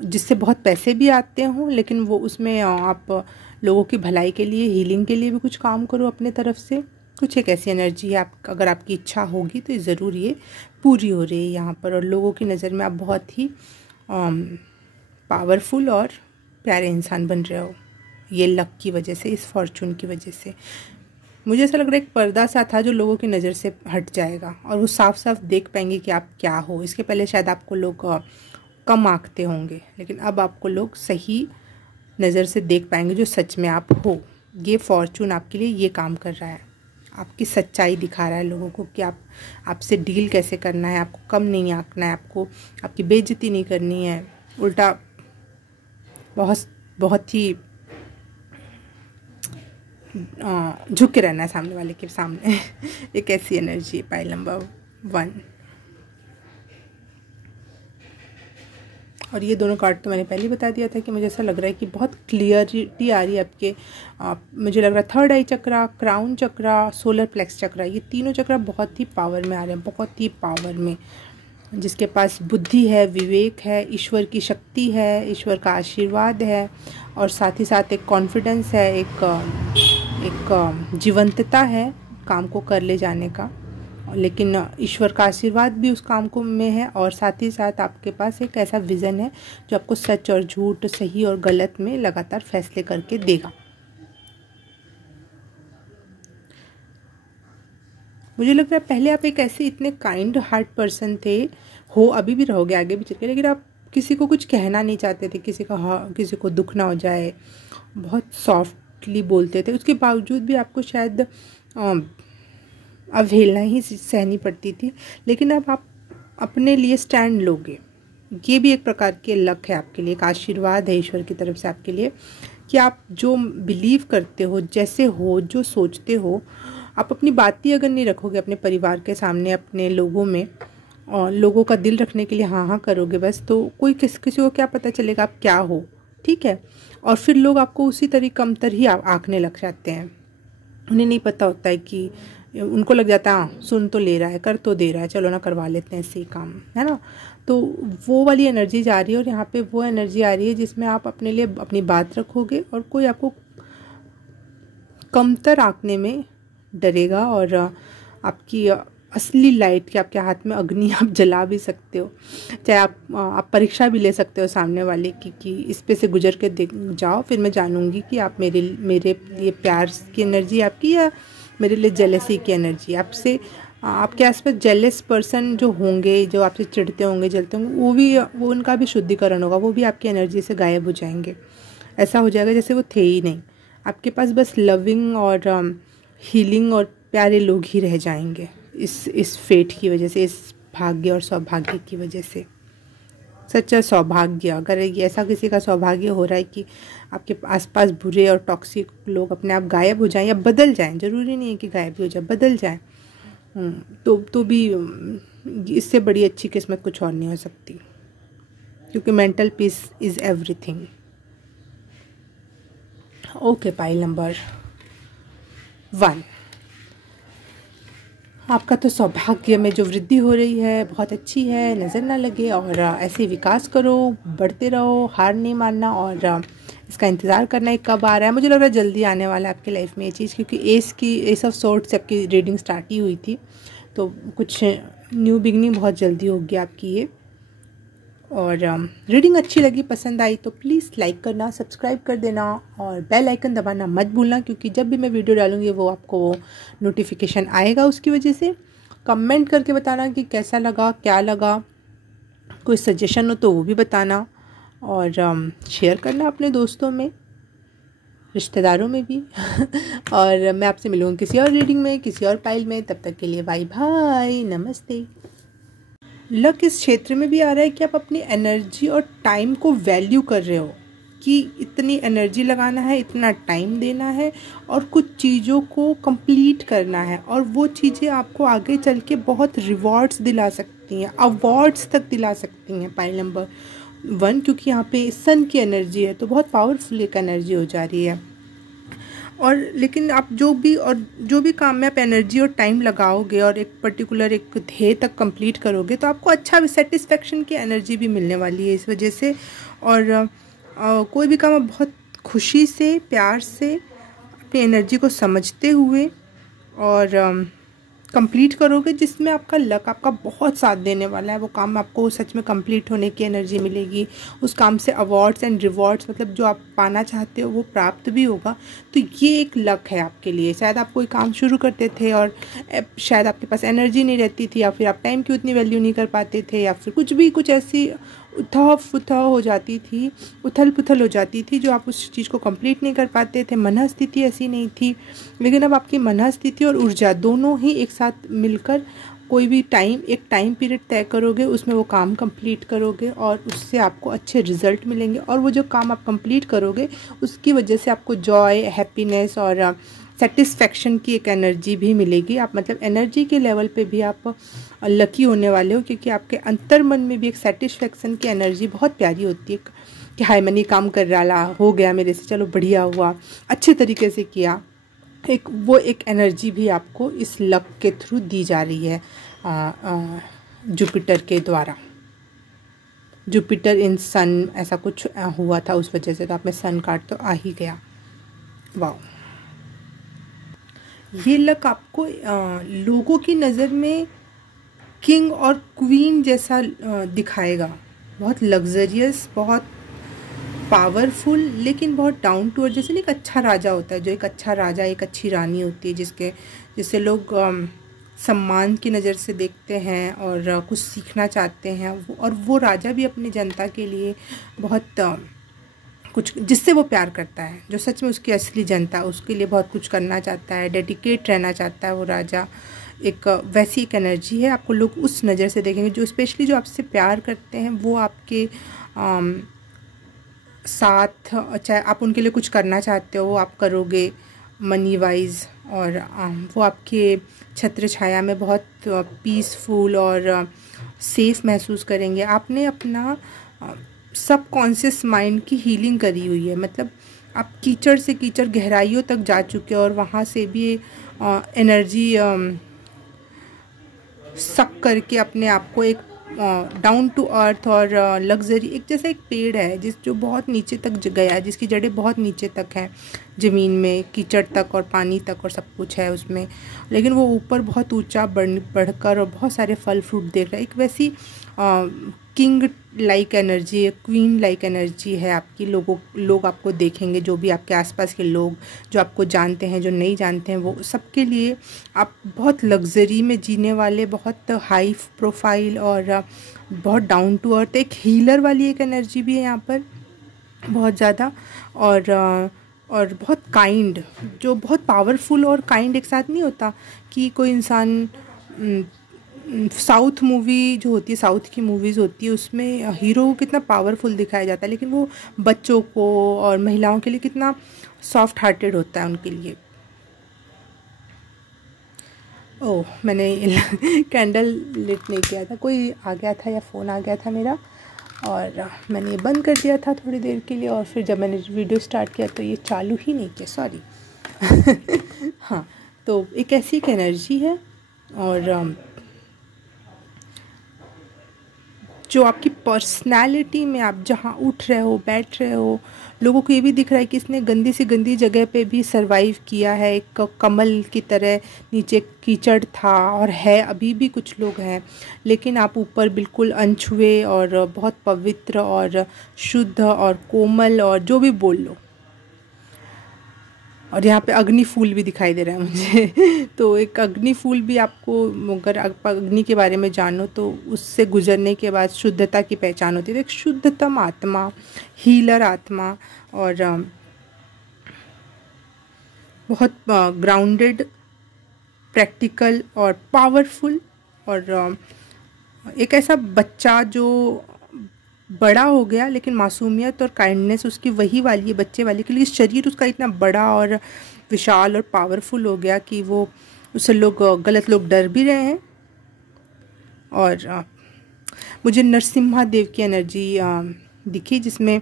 जिससे बहुत पैसे भी आते हों, लेकिन वो उसमें आप लोगों की भलाई के लिए, हीलिंग के लिए भी कुछ काम करो अपने तरफ से। कुछ एक ऐसी एनर्जी है, आप अगर आपकी इच्छा होगी तो ज़रूर ये पूरी हो रही है यहाँ पर। और लोगों की नज़र में आप बहुत ही पावरफुल और प्यारे इंसान बन रहे हो, ये लक की वजह से, इस फॉर्चून की वजह से। मुझे ऐसा लग रहा है एक पर्दा सा था जो लोगों की नज़र से हट जाएगा, और वो साफ साफ देख पाएंगे कि आप क्या हो। इसके पहले शायद आपको लोग कम आंकते होंगे, लेकिन अब आपको लोग सही नज़र से देख पाएंगे जो सच में आप हो। ये फॉर्चून आपके लिए ये काम कर रहा है, आपकी सच्चाई दिखा रहा है लोगों को कि आपसे डील कैसे करना है, आपको कम नहीं आंकना है, आपको आपकी बेइज्जती नहीं करनी है, उल्टा बहुत ही झुक के रहना है सामने वाले के सामने। एक ऐसी एनर्जी है पाइल नंबर 1। और ये दोनों कार्ड तो मैंने पहले ही बता दिया था कि मुझे ऐसा लग रहा है कि बहुत क्लियरिटी आ रही है आपके। मुझे लग रहा है थर्ड आई चक्रा, क्राउन चक्रा, सोलर प्लेक्स चक्रा, ये तीनों चक्रा बहुत ही पावर में आ रहे हैं, बहुत ही पावर में। जिसके पास बुद्धि है, विवेक है, ईश्वर की शक्ति है, ईश्वर का आशीर्वाद है, और साथ ही साथ एक कॉन्फिडेंस है, एक जीवंतता है काम को कर ले जाने का, लेकिन ईश्वर का आशीर्वाद भी उस काम को में है। और साथ ही साथ आपके पास एक ऐसा विज़न है जो आपको सच और झूठ, सही और गलत में लगातार फैसले करके देगा। मुझे लगता है पहले आप एक ऐसे इतने काइंड हार्ट पर्सन थे, हो अभी भी रहोगे, आगे भी चल के, लेकिन आप किसी को कुछ कहना नहीं चाहते थे, किसी को दुख ना हो जाए, बहुत सॉफ्टली बोलते थे। उसके बावजूद भी आपको शायद अवहेलना ही सहनी पड़ती थी, लेकिन अब आप अपने लिए स्टैंड लोगे। ये भी एक प्रकार के लक है आपके लिए, एक आशीर्वाद है ईश्वर की तरफ से आपके लिए कि आप जो बिलीव करते हो, जैसे हो, जो सोचते हो, आप अपनी बात ही अगर नहीं रखोगे अपने परिवार के सामने, अपने लोगों में, और लोगों का दिल रखने के लिए हाँ हाँ करोगे बस, तो कोई किसी को क्या पता चलेगा आप क्या हो, ठीक है। और फिर लोग आपको उसी तरह कमतर ही आंकने लग जाते हैं। उन्हें नहीं पता होता है कि, उनको लग जाता है हाँ सुन तो ले रहा है, कर तो दे रहा है, चलो ना करवा लेते हैं ऐसे ही काम, है ना। तो वो वाली एनर्जी जा रही है, और यहाँ पे वो एनर्जी आ रही है जिसमें आप अपने लिए अपनी बात रखोगे और कोई आपको कमतर आंकने में डरेगा, और आपकी असली लाइट की, आपके हाथ में अग्नि आप जला भी सकते हो। चाहे आप परीक्षा भी ले सकते हो सामने वाले की कि इस पे से गुजर के देख जाओ, फिर मैं जानूंगी कि आप मेरे लिए प्यार की एनर्जी आपकी, या मेरे लिए जेलसी की एनर्जी। आपसे, आपके आसपास जेलस पर्सन जो होंगे, जो आपसे चिढ़ते होंगे, जलते होंगे, वो उनका भी शुद्धिकरण होगा, वो भी आपकी एनर्जी से गायब हो जाएंगे। ऐसा हो जाएगा जैसे वो थे ही नहीं। आपके पास बस लविंग और हीलिंग और प्यारे लोग ही रह जाएंगे इस फेट की वजह से, इस भाग्य और सौभाग्य की वजह से। सच्चा सौभाग्य, अगर ऐसा किसी का सौभाग्य हो रहा है कि आपके आसपास बुरे और टॉक्सिक लोग अपने आप गायब हो जाएं या बदल जाएं, ज़रूरी नहीं है कि गायब हो जाए, बदल जाएं, तो भी इससे बड़ी अच्छी किस्मत कुछ और नहीं हो सकती, क्योंकि mental peace is everything. Okay, pile number 1, आपका तो सौभाग्य में जो वृद्धि हो रही है बहुत अच्छी है, नज़र ना लगे, और ऐसे विकास करो, बढ़ते रहो, हार नहीं मानना, और इसका इंतज़ार करना है कब आ रहा है। मुझे लग रहा है जल्दी आने वाला है आपकी लाइफ में ये चीज़, क्योंकि एस ऑफ सोर्ड्स से आपकी रीडिंग स्टार्ट ही हुई थी, तो कुछ न्यू बिगनिंग बहुत जल्दी होगी आपकी ये। और रीडिंग अच्छी लगी, पसंद आई तो प्लीज़ लाइक करना, सब्सक्राइब कर देना, और बेल आइकन दबाना मत भूलना, क्योंकि जब भी मैं वीडियो डालूंगी वो आपको नोटिफिकेशन आएगा उसकी वजह से। कमेंट करके बताना कि कैसा लगा, क्या लगा, कोई सजेशन हो तो वो भी बताना, और शेयर करना अपने दोस्तों में, रिश्तेदारों में भी और मैं आपसे मिलूँगी किसी और रीडिंग में, किसी और पाइल में। तब तक के लिए बाय बाय, नमस्ते। लक इस क्षेत्र में भी आ रहा है कि आप अपनी एनर्जी और टाइम को वैल्यू कर रहे हो, कि इतनी एनर्जी लगाना है, इतना टाइम देना है, और कुछ चीज़ों को कंप्लीट करना है, और वो चीज़ें आपको आगे चल के बहुत रिवॉर्ड्स दिला सकती हैं, अवार्ड्स तक दिला सकती हैं। पाइल नंबर 1, क्योंकि यहाँ पे सन की एनर्जी है, तो बहुत पावरफुल एक एनर्जी हो जा रही है। और लेकिन आप जो भी काम में आप एनर्जी और टाइम लगाओगे और एक पर्टिकुलर एक ध्येय तक कंप्लीट करोगे, तो आपको अच्छा सेटिस्फेक्शन की एनर्जी भी मिलने वाली है इस वजह से। और कोई भी काम आप बहुत खुशी से, प्यार से, अपनी एनर्जी को समझते हुए और कंप्लीट करोगे, जिसमें आपका लक आपका बहुत साथ देने वाला है। वो काम आपको सच में कंप्लीट होने की एनर्जी मिलेगी, उस काम से अवार्ड्स एंड रिवॉर्ड्स, मतलब जो आप पाना चाहते हो वो प्राप्त भी होगा। तो ये एक लक है आपके लिए। शायद आप कोई काम शुरू करते थे और शायद आपके पास एनर्जी नहीं रहती थी, या फिर आप टाइम की उतनी वैल्यू नहीं कर पाते थे, या फिर कुछ ऐसी उथल पुथल हो जाती थी जो आप उस चीज़ को कंप्लीट नहीं कर पाते थे। मन स्थिति ऐसी नहीं थी, लेकिन अब आपकी मन स्थिति और ऊर्जा दोनों ही एक साथ मिलकर कोई भी एक टाइम पीरियड तय करोगे, उसमें वो काम कंप्लीट करोगे, और उससे आपको अच्छे रिजल्ट मिलेंगे। और वो जो काम आप कंप्लीट करोगे उसकी वजह से आपको जॉय, हैप्पीनेस और सेटिस्फैक्शन की एक एनर्जी भी मिलेगी। आप मतलब एनर्जी के लेवल पे भी आप लकी होने वाले हो, क्योंकि आपके अंतर मन में भी एक सेटिस्फैक्शन की एनर्जी बहुत प्यारी होती है कि हाय मैंने काम कर डाला, हो गया मेरे से, चलो बढ़िया हुआ, अच्छे तरीके से किया। वो एक एनर्जी भी आपको इस लक के थ्रू दी जा रही है जुपिटर के द्वारा। जुपिटर इन सन ऐसा कुछ हुआ था, उस वजह से तो आप में सन कार्ड तो आ ही गया। वाह, ये लक आपको लोगों की नज़र में किंग और क्वीन जैसा दिखाएगा। बहुत लग्जरियस, बहुत पावरफुल, लेकिन बहुत डाउन टू अर्थ। जैसे ना एक अच्छा राजा होता है, जो एक अच्छा राजा एक अच्छी रानी होती है, जिससे लोग सम्मान की नज़र से देखते हैं और कुछ सीखना चाहते हैं। और वो राजा भी अपनी जनता के लिए बहुत कुछ, जिससे वो प्यार करता है, जो सच में उसकी असली जनता, उसके लिए बहुत कुछ करना चाहता है, डेडिकेट रहना चाहता है वो राजा। एक वैसी एक एनर्जी है, आपको लोग उस नज़र से देखेंगे। जो स्पेशली जो आपसे प्यार करते हैं वो आपके साथ, चाहे आप उनके लिए कुछ करना चाहते हो वो आप करोगे मनी वाइज, और वो आपके छत्र छाया में बहुत पीसफुल और सेफ महसूस करेंगे। आपने अपना सब कॉन्शियस माइंड की हीलिंग करी हुई है, मतलब आप कीचड़ से कीचड़ गहराइयों तक जा चुके हो और वहाँ से भी एनर्जी सक करके अपने आप को एक डाउन टू अर्थ और लग्जरी, एक जैसा एक पेड़ है जो बहुत नीचे तक गया है, जिसकी जड़ें बहुत नीचे तक हैं ज़मीन में, कीचड़ तक और पानी तक और सब कुछ है उसमें, लेकिन वो ऊपर बहुत ऊंचा बढ़कर और बहुत सारे फल फ्रूट देख रहा है। एक वैसी किंग लाइक एनर्जी है, क्वीन लाइक एनर्जी है आपकी। लोग आपको देखेंगे, जो भी आपके आसपास के लोग, जो आपको जानते हैं, जो नहीं जानते हैं, वो सबके लिए आप बहुत लग्जरी में जीने वाले, बहुत हाई प्रोफाइल और बहुत डाउन टू अर्थ, एक हीलर वाली एक एनर्जी भी है यहाँ पर बहुत ज़्यादा, और बहुत काइंड, जो बहुत पावरफुल और काइंड एक साथ नहीं होता कि कोई इंसान। साउथ मूवी जो होती है, साउथ की मूवीज़ होती है, उसमें हीरो को कितना पावरफुल दिखाया जाता है, लेकिन वो बच्चों को और महिलाओं के लिए कितना सॉफ्ट हार्टेड होता है उनके लिए। ओह, मैंने कैंडल लिट नहीं किया था, कोई आ गया था या फ़ोन आ गया था मेरा, और मैंने ये बंद कर दिया था थोड़ी देर के लिए, और फिर जब मैंने वीडियो स्टार्ट किया तो ये चालू ही नहीं किया, सॉरी। हाँ, तो एक ऐसी एक एनर्जी है, और जो आपकी पर्सनैलिटी में आप जहाँ उठ रहे हो, बैठ रहे हो, लोगों को ये भी दिख रहा है कि इसने गंदी से गंदी जगह पे भी सरवाइव किया है। एक कमल की तरह नीचे कीचड़ था और है, अभी भी कुछ लोग हैं, लेकिन आप ऊपर बिल्कुल अनछुए और बहुत पवित्र और शुद्ध और कोमल, और जो भी बोल लो। और यहाँ पे अग्नि फूल भी दिखाई दे रहा है मुझे। तो एक अग्नि फूल भी आपको, अगर आप अग्नि के बारे में जानो तो उससे गुजरने के बाद शुद्धता की पहचान होती है। तो एक शुद्धतम आत्मा, हीलर आत्मा, और बहुत ग्राउंडेड, प्रैक्टिकल और पावरफुल, और एक ऐसा बच्चा जो बड़ा हो गया लेकिन मासूमियत और काइंडनेस उसकी वही वाली है, बच्चे वाली के लिए। शरीर उसका इतना बड़ा और विशाल और पावरफुल हो गया कि वो उससे गलत लोग डर भी रहे हैं। और मुझे नरसिम्हा देव की एनर्जी दिखी, जिसमें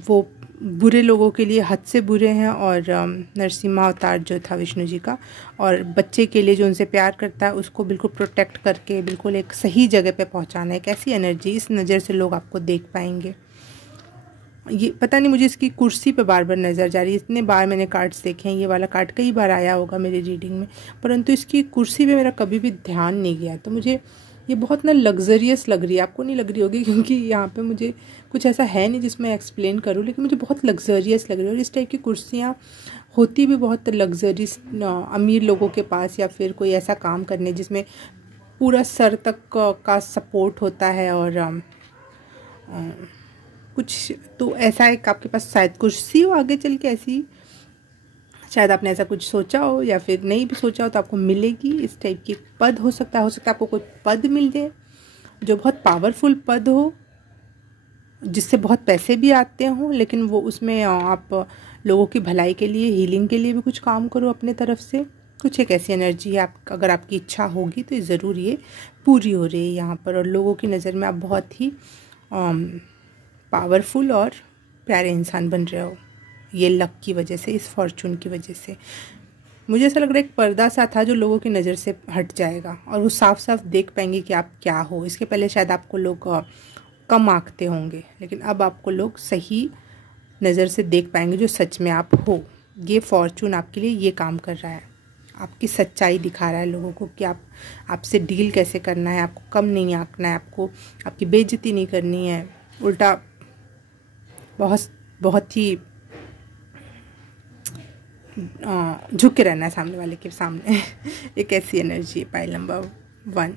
वो बुरे लोगों के लिए हद से बुरे हैं, और नरसिम्हा अवतार जो था विष्णु जी का, और बच्चे के लिए जो उनसे प्यार करता है उसको बिल्कुल प्रोटेक्ट करके बिल्कुल एक सही जगह पे पहुंचाना है। एक ऐसी एनर्जी, इस नज़र से लोग आपको देख पाएंगे। ये पता नहीं, मुझे इसकी कुर्सी पे बार बार नज़र जा रही है। इतने बार मैंने कार्ड्स देखे हैं, ये वाला कार्ड कई बार आया होगा मेरी रीडिंग में, परंतु इसकी कुर्सी पे मेरा कभी भी ध्यान नहीं गया। तो मुझे ये बहुत ना लग्जरियस लग रही है, आपको नहीं लग रही होगी, क्योंकि यहाँ पे मुझे कुछ ऐसा है नहीं जिसमें एक्सप्लेन करूँ, लेकिन मुझे बहुत लग्जरियस लग रही है। और इस टाइप की कुर्सियाँ होती भी बहुत लग्जरियस अमीर लोगों के पास, या फिर कोई ऐसा काम करने जिसमें पूरा सर तक का सपोर्ट होता है, और कुछ तो ऐसा एक आपके पास शायद कुर्सी हो आगे चल के ऐसी, शायद आपने ऐसा कुछ सोचा हो, या फिर नहीं भी सोचा हो तो आपको मिलेगी। इस टाइप की पद हो सकता है आपको कोई पद मिल जाए जो बहुत पावरफुल पद हो, जिससे बहुत पैसे भी आते हों, लेकिन वो उसमें आप लोगों की भलाई के लिए, हीलिंग के लिए भी कुछ काम करो अपने तरफ से। कुछ एक ऐसी एनर्जी है, आप अगर आपकी इच्छा होगी तो ज़रूर ये पूरी हो रही है यहाँ पर। और लोगों की नज़र में आप बहुत ही पावरफुल और प्यारे इंसान बन रहे हो, ये लक की वजह से, इस फॉर्चून की वजह से। मुझे ऐसा लग रहा है एक पर्दा सा था जो लोगों की नज़र से हट जाएगा और वो साफ साफ देख पाएंगे कि आप क्या हो। इसके पहले शायद आपको लोग कम आंकते होंगे, लेकिन अब आपको लोग सही नज़र से देख पाएंगे जो सच में आप हो। ये फॉर्चून आपके लिए ये काम कर रहा है, आपकी सच्चाई दिखा रहा है लोगों को कि आपसे डील कैसे करना है, आपको कम नहीं आंकना है, आपको आपकी बेइज्जती नहीं करनी है, उल्टा बहुत ही झुक के रहना है सामने वाले के सामने। एक ऐसी एनर्जी है पाइल नंबर 1।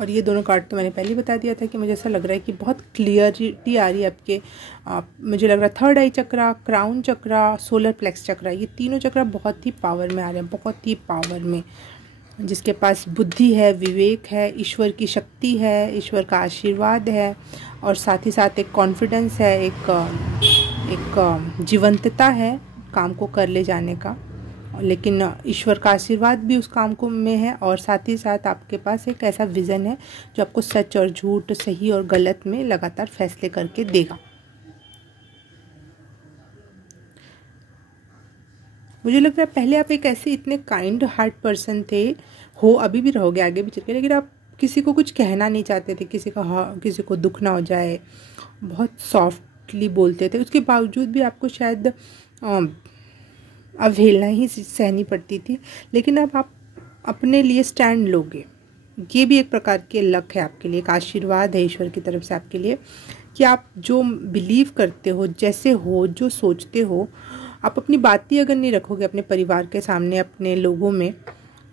और ये दोनों कार्ड तो मैंने पहले ही बता दिया था कि मुझे ऐसा लग रहा है कि बहुत क्लियरिटी आ रही है आपके। मुझे लग रहा है थर्ड आई चक्रा, क्राउन चक्रा, सोलर प्लेक्स चक्रा, ये तीनों चक्रा बहुत ही पावर में आ रहे हैं, बहुत ही पावर में। जिसके पास बुद्धि है, विवेक है, ईश्वर की शक्ति है, ईश्वर का आशीर्वाद है और साथ ही साथ एक कॉन्फिडेंस है, एक जीवंतता है काम को कर ले जाने का, लेकिन ईश्वर का आशीर्वाद भी उस काम को में है। और साथ ही साथ आपके पास एक ऐसा विज़न है जो आपको सच और झूठ, सही और गलत में लगातार फैसले करके देगा। मुझे लगता है पहले आप एक ऐसे इतने काइंड हार्ट पर्सन थे, हो अभी भी रहोगे, आगे भी चल के, लेकिन आप किसी को कुछ कहना नहीं चाहते थे, किसी को दुख ना हो जाए, बहुत सॉफ्टली बोलते थे। उसके बावजूद भी आपको शायद अवहेलना ही सहनी पड़ती थी, लेकिन अब आप अपने लिए स्टैंड लोगे। ये भी एक प्रकार के लक है आपके लिए, एक आशीर्वाद है ईश्वर की तरफ से आपके लिए कि आप जो बिलीव करते हो, जैसे हो, जो सोचते हो, आप अपनी बात ही अगर नहीं रखोगे अपने परिवार के सामने, अपने लोगों में,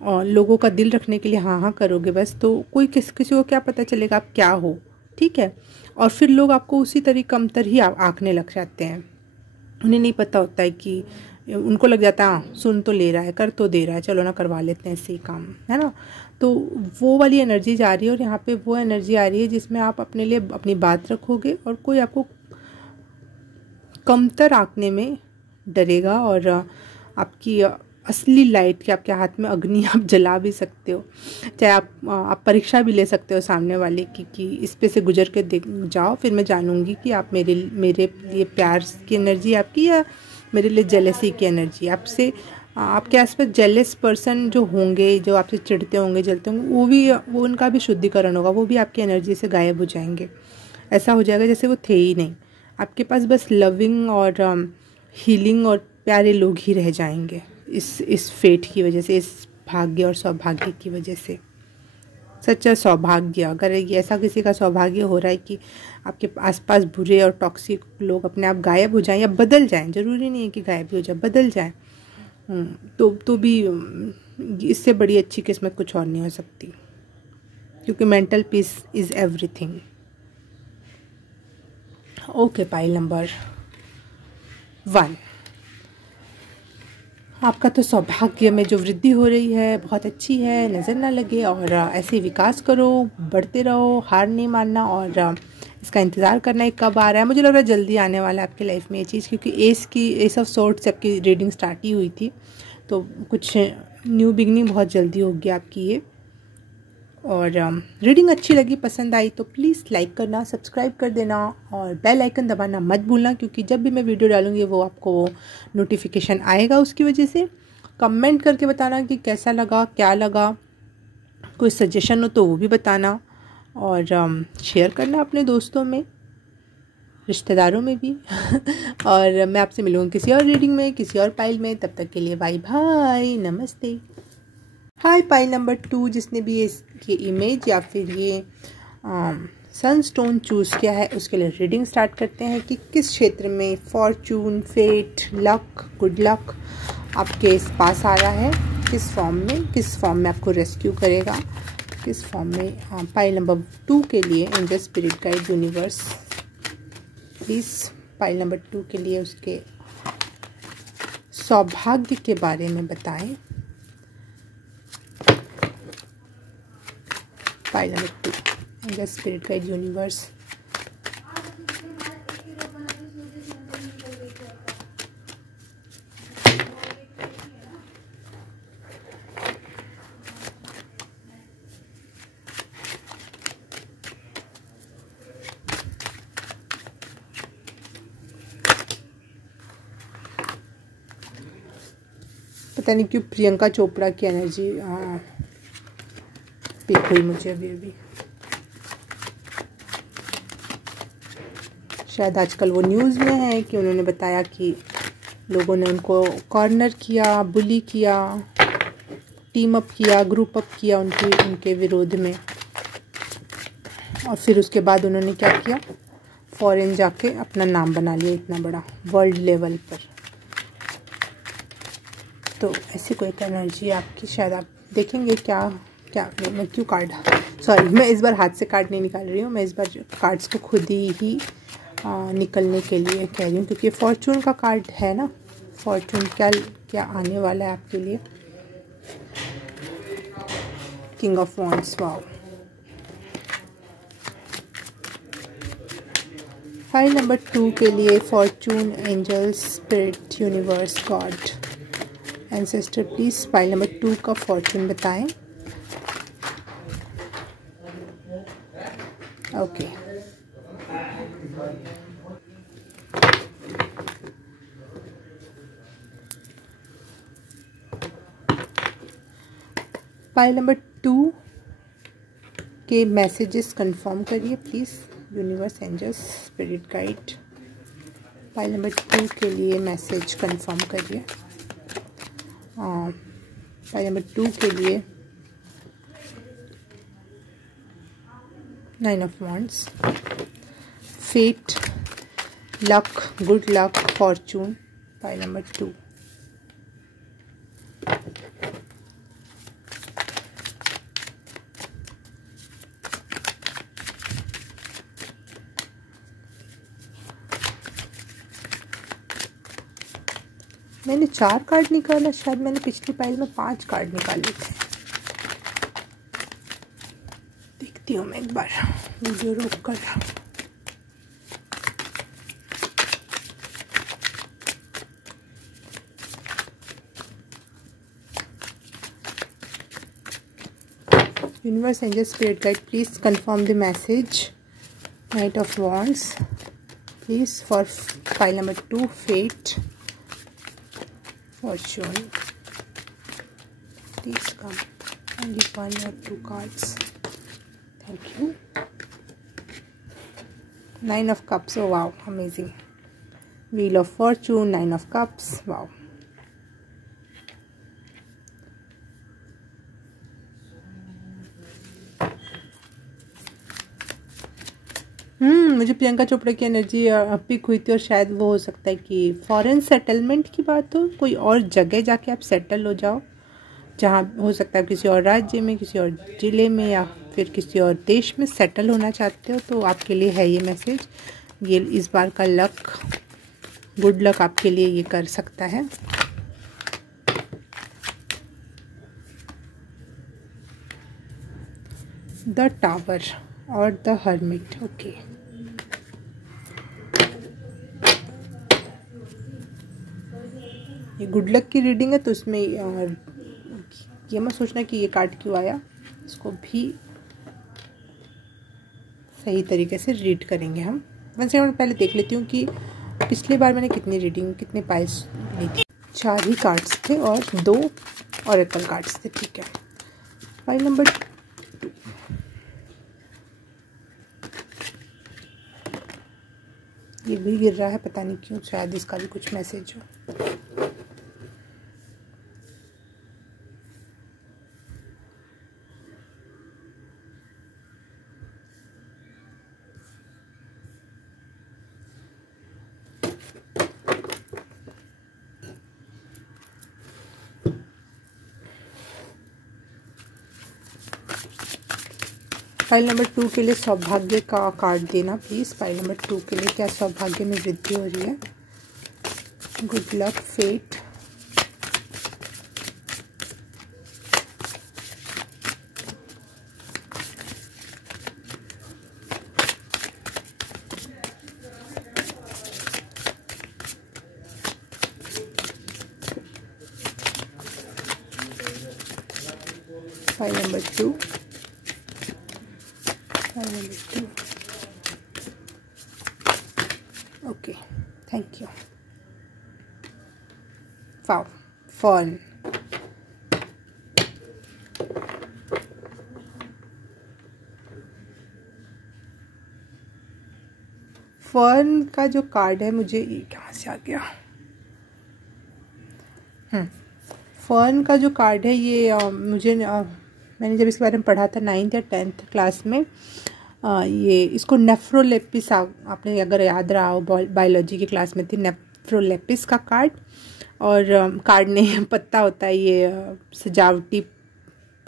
और लोगों का दिल रखने के लिए हाँ हाँ करोगे बस, तो कोई किसी को क्या पता चलेगा आप क्या हो, ठीक है। और फिर लोग आपको उसी तरीके कमतर ही आंकने लग जाते हैं। उन्हें नहीं पता होता है कि, उनको लग जाता है हाँ सुन तो ले रहा है, कर तो दे रहा है, चलो ना करवा लेते हैं ऐसे ही काम, है ना। तो वो वाली एनर्जी जा रही है और यहाँ पे वो एनर्जी आ रही है जिसमें आप अपने लिए अपनी बात रखोगे और कोई आपको कमतर आंकने में डरेगा। और आपकी असली लाइट के आपके हाथ में अग्नि आप जला भी सकते हो, चाहे आप परीक्षा भी ले सकते हो सामने वाले की कि इस पे से गुजर के देख जाओ, फिर मैं जानूंगी कि आप मेरे लिए प्यार की एनर्जी आपकी या मेरे लिए जेलसी की एनर्जी। आपसे आपके आसपास जेलस पर्सन जो होंगे, जो आपसे चिढ़ते होंगे, जलते होंगे, वो उनका भी शुद्धिकरण होगा, वो भी आपकी एनर्जी से गायब हो जाएंगे। ऐसा हो जाएगा जैसे वो थे ही नहीं। आपके पास बस लविंग और हीलिंग और प्यारे लोग ही रह जाएंगे इस फेट की वजह से, इस भाग्य और सौभाग्य की वजह से। सच्चा सौभाग्य, अगर ऐसा किसी का सौभाग्य हो रहा है कि आपके आसपास बुरे और टॉक्सिक लोग अपने आप गायब हो जाएं या बदल जाएं, ज़रूरी नहीं है कि गायब भी हो जाए, बदल जाएं, तो भी इससे बड़ी अच्छी किस्मत कुछ और नहीं हो सकती, क्योंकि mental peace is everything. Okay, pile number 1, आपका तो सौभाग्य में जो वृद्धि हो रही है बहुत अच्छी है, नज़र ना लगे और ऐसे विकास करो, बढ़ते रहो, हार नहीं मानना और इसका इंतज़ार करना है कब आ रहा है। मुझे लग रहा है जल्दी आने वाला है आपकी लाइफ में ये चीज़, क्योंकि एस ऑफ सोर्ड्स से आपकी रीडिंग स्टार्ट ही हुई थी, तो कुछ न्यू बिगनिंग बहुत जल्दी होगी आपकी ये। और रीडिंग अच्छी लगी, पसंद आई तो प्लीज़ लाइक करना, सब्सक्राइब कर देना और बेल आइकन दबाना मत भूलना, क्योंकि जब भी मैं वीडियो डालूंगी वो आपको नोटिफिकेशन आएगा उसकी वजह से। कमेंट करके बताना कि कैसा लगा, क्या लगा, कोई सजेशन हो तो वो भी बताना और शेयर करना अपने दोस्तों में, रिश्तेदारों में भी। और मैं आपसे मिलूँगी किसी और रीडिंग में, किसी और पाइल में। तब तक के लिए बाय बाय, नमस्ते। हाय पाइल नंबर 2, जिसने भी ये इमेज या फिर ये सनस्टोन चूज़ किया है उसके लिए रीडिंग स्टार्ट करते हैं कि किस क्षेत्र में fortune, fate, luck, good luck आपके पास आ रहा है, किस फॉर्म में आपको रेस्क्यू करेगा, किस फॉर्म में। पाइल नंबर 2 के लिए angel spirit guide universe please pile number 2 के लिए उसके सौभाग्य के बारे में बताएं। Pile number 2 angel spirit guide universe. पता नहीं क्यों प्रियंका चोपड़ा की एनर्जी पिक हुई मुझे अभी। शायद आजकल वो न्यूज़ में है कि उन्होंने बताया कि लोगों ने उनको कॉर्नर किया, बुली किया, टीम अप किया, ग्रुप अप किया उनके विरोध में, और फिर उसके बाद उन्होंने क्या किया, फॉरेन जाके अपना नाम बना लिया इतना बड़ा वर्ल्ड लेवल पर। तो ऐसी कोई एनर्जी आपकी, शायद आप देखेंगे क्या मैं क्यों कार्ड, सॉरी मैं इस बार हाथ से कार्ड नहीं निकाल रही हूँ, मैं इस बार कार्ड्स को खुद ही निकलने के लिए कह रही हूँ, क्योंकि फॉर्चून का कार्ड है ना। फॉर्चून क्या आने वाला है आपके लिए। King of wands, wow. File number 2 के लिए fortune, angels, spirit, universe, God, ancestor, please file number 2 का फॉर्चून बताएं। ओके, फाइल नंबर 2 के मैसेजेस कंफर्म करिए please, universe, angels, spirit guide. File number 2 के लिए मैसेज कंफर्म करिए। फाइल नंबर 2 के लिए 9 of wands, fate, luck, good luck, fortune. File number 2, मैंने 4 कार्ड निकाला, शायद मैंने पिछली पाइल में 5 कार्ड निकाले थे। देखती हूँ मैं एक बार वीडियो रोक कर। Universe, angel, spirit guide, please confirm the message. Knight of wands, please for file number 2, fate, fortune, please come only 1 or 2 cards, thank you. 9 of cups, oh wow, amazing. Wheel of fortune, 9 of cups, wow. मुझे प्रियंका चोपड़ा की energy pick हुई थी, और शायद वो हो सकता है कि फॉरेन सेटलमेंट की बात हो, कोई और जगह जाके आप सेटल हो जाओ, जहाँ हो सकता है किसी और राज्य में, किसी और ज़िले में, या फिर किसी और देश में सेटल होना चाहते हो, तो आपके लिए है ये मैसेज। ये इस बार का लक, गुड लक आपके लिए ये कर सकता है। द टावर और द हर्मिट, ओके। ये गुड लक की रीडिंग है, तो इसमें ये मत सोचना कि ये कार्ड क्यों आया, इसको भी सही तरीके से रीड करेंगे हम। वन सेकंड पहले देख लेती हूँ कि पिछली बार मैंने कितने पाइल्स ली थी। 4 ही कार्ड्स थे और 2 ऑरेकल कार्ड्स थे, ठीक है। फाइल नंबर 2, ये भी गिर रहा है, पता नहीं क्यों, शायद इसका भी कुछ मैसेज हो। फाइल नंबर 2 के लिए सौभाग्य का कार्ड देना प्लीज़। फाइल नंबर 2 के लिए क्या सौभाग्य में वृद्धि हो रही है। Good luck, fate, file number 2, file number 2, okay, thank you. Wow, fun, fern का जो कार्ड है, मुझे ये कहाँ से आ गया, फर्न का जो कार्ड है ये मैंने जब इसके बारे में पढ़ा था 9th या 10th क्लास में, ये इसको नेफ्रोलेपिस, आपने अगर याद रहा हो बायोलॉजी की क्लास में थी, नेफ्रोलेपिस का कार्ड। और कार्ड नहीं, पत्ता होता है, ये सजावटी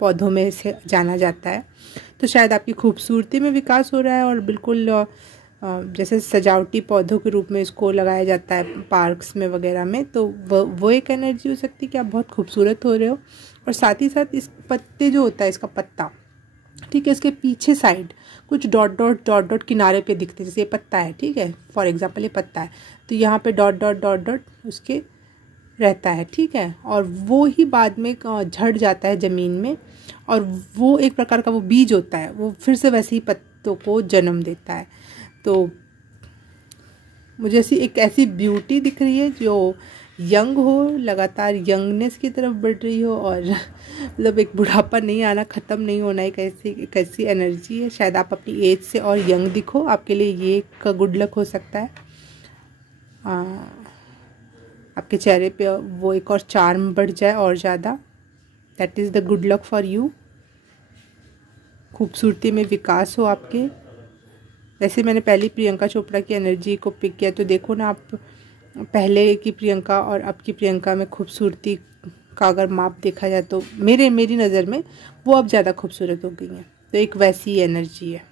पौधों में से जाना जाता है। तो शायद आपकी खूबसूरती में विकास हो रहा है, और बिल्कुल जैसे सजावटी पौधों के रूप में इसको लगाया जाता है पार्क्स में वगैरह में, तो वो एक एनर्जी हो सकती है कि आप बहुत खूबसूरत हो रहे हो। और साथ ही साथ इस पत्ते जो होता है, इसका पत्ता, ठीक है, इसके पीछे साइड कुछ डॉट डॉट किनारे पे दिखते हैं, जैसे ये पत्ता है, ठीक है, फॉर एग्जांपल ये पत्ता है, तो यहाँ पे डॉट डॉट उसके रहता है, ठीक है, और वो ही बाद में झड़ जाता है ज़मीन में, और वो एक प्रकार का वो बीज होता है, वो फिर से वैसे ही पत्तों को जन्म देता है। तो मुझे एक ऐसी ब्यूटी दिख रही है जो यंग हो, लगातार यंगनेस की तरफ बढ़ रही हो, और मतलब एक बुढ़ापा नहीं आना, ख़त्म नहीं होना, एक ऐसी एनर्जी है। शायद आप अपनी एज से और यंग दिखो, आपके लिए ये एक गुड लक हो सकता है। आपके चेहरे पे वो एक और चार्म बढ़ जाए और ज़्यादा, that is the good luck for you. खूबसूरती में विकास हो आपके। वैसे मैंने पहली प्रियंका चोपड़ा की एनर्जी को पिक किया, तो देखो ना, आप पहले की प्रियंका और अब की प्रियंका में खूबसूरती का अगर माप देखा जाए तो मेरी नज़र में वो अब ज़्यादा खूबसूरत हो गई हैं। तो एक वैसी एनर्जी है।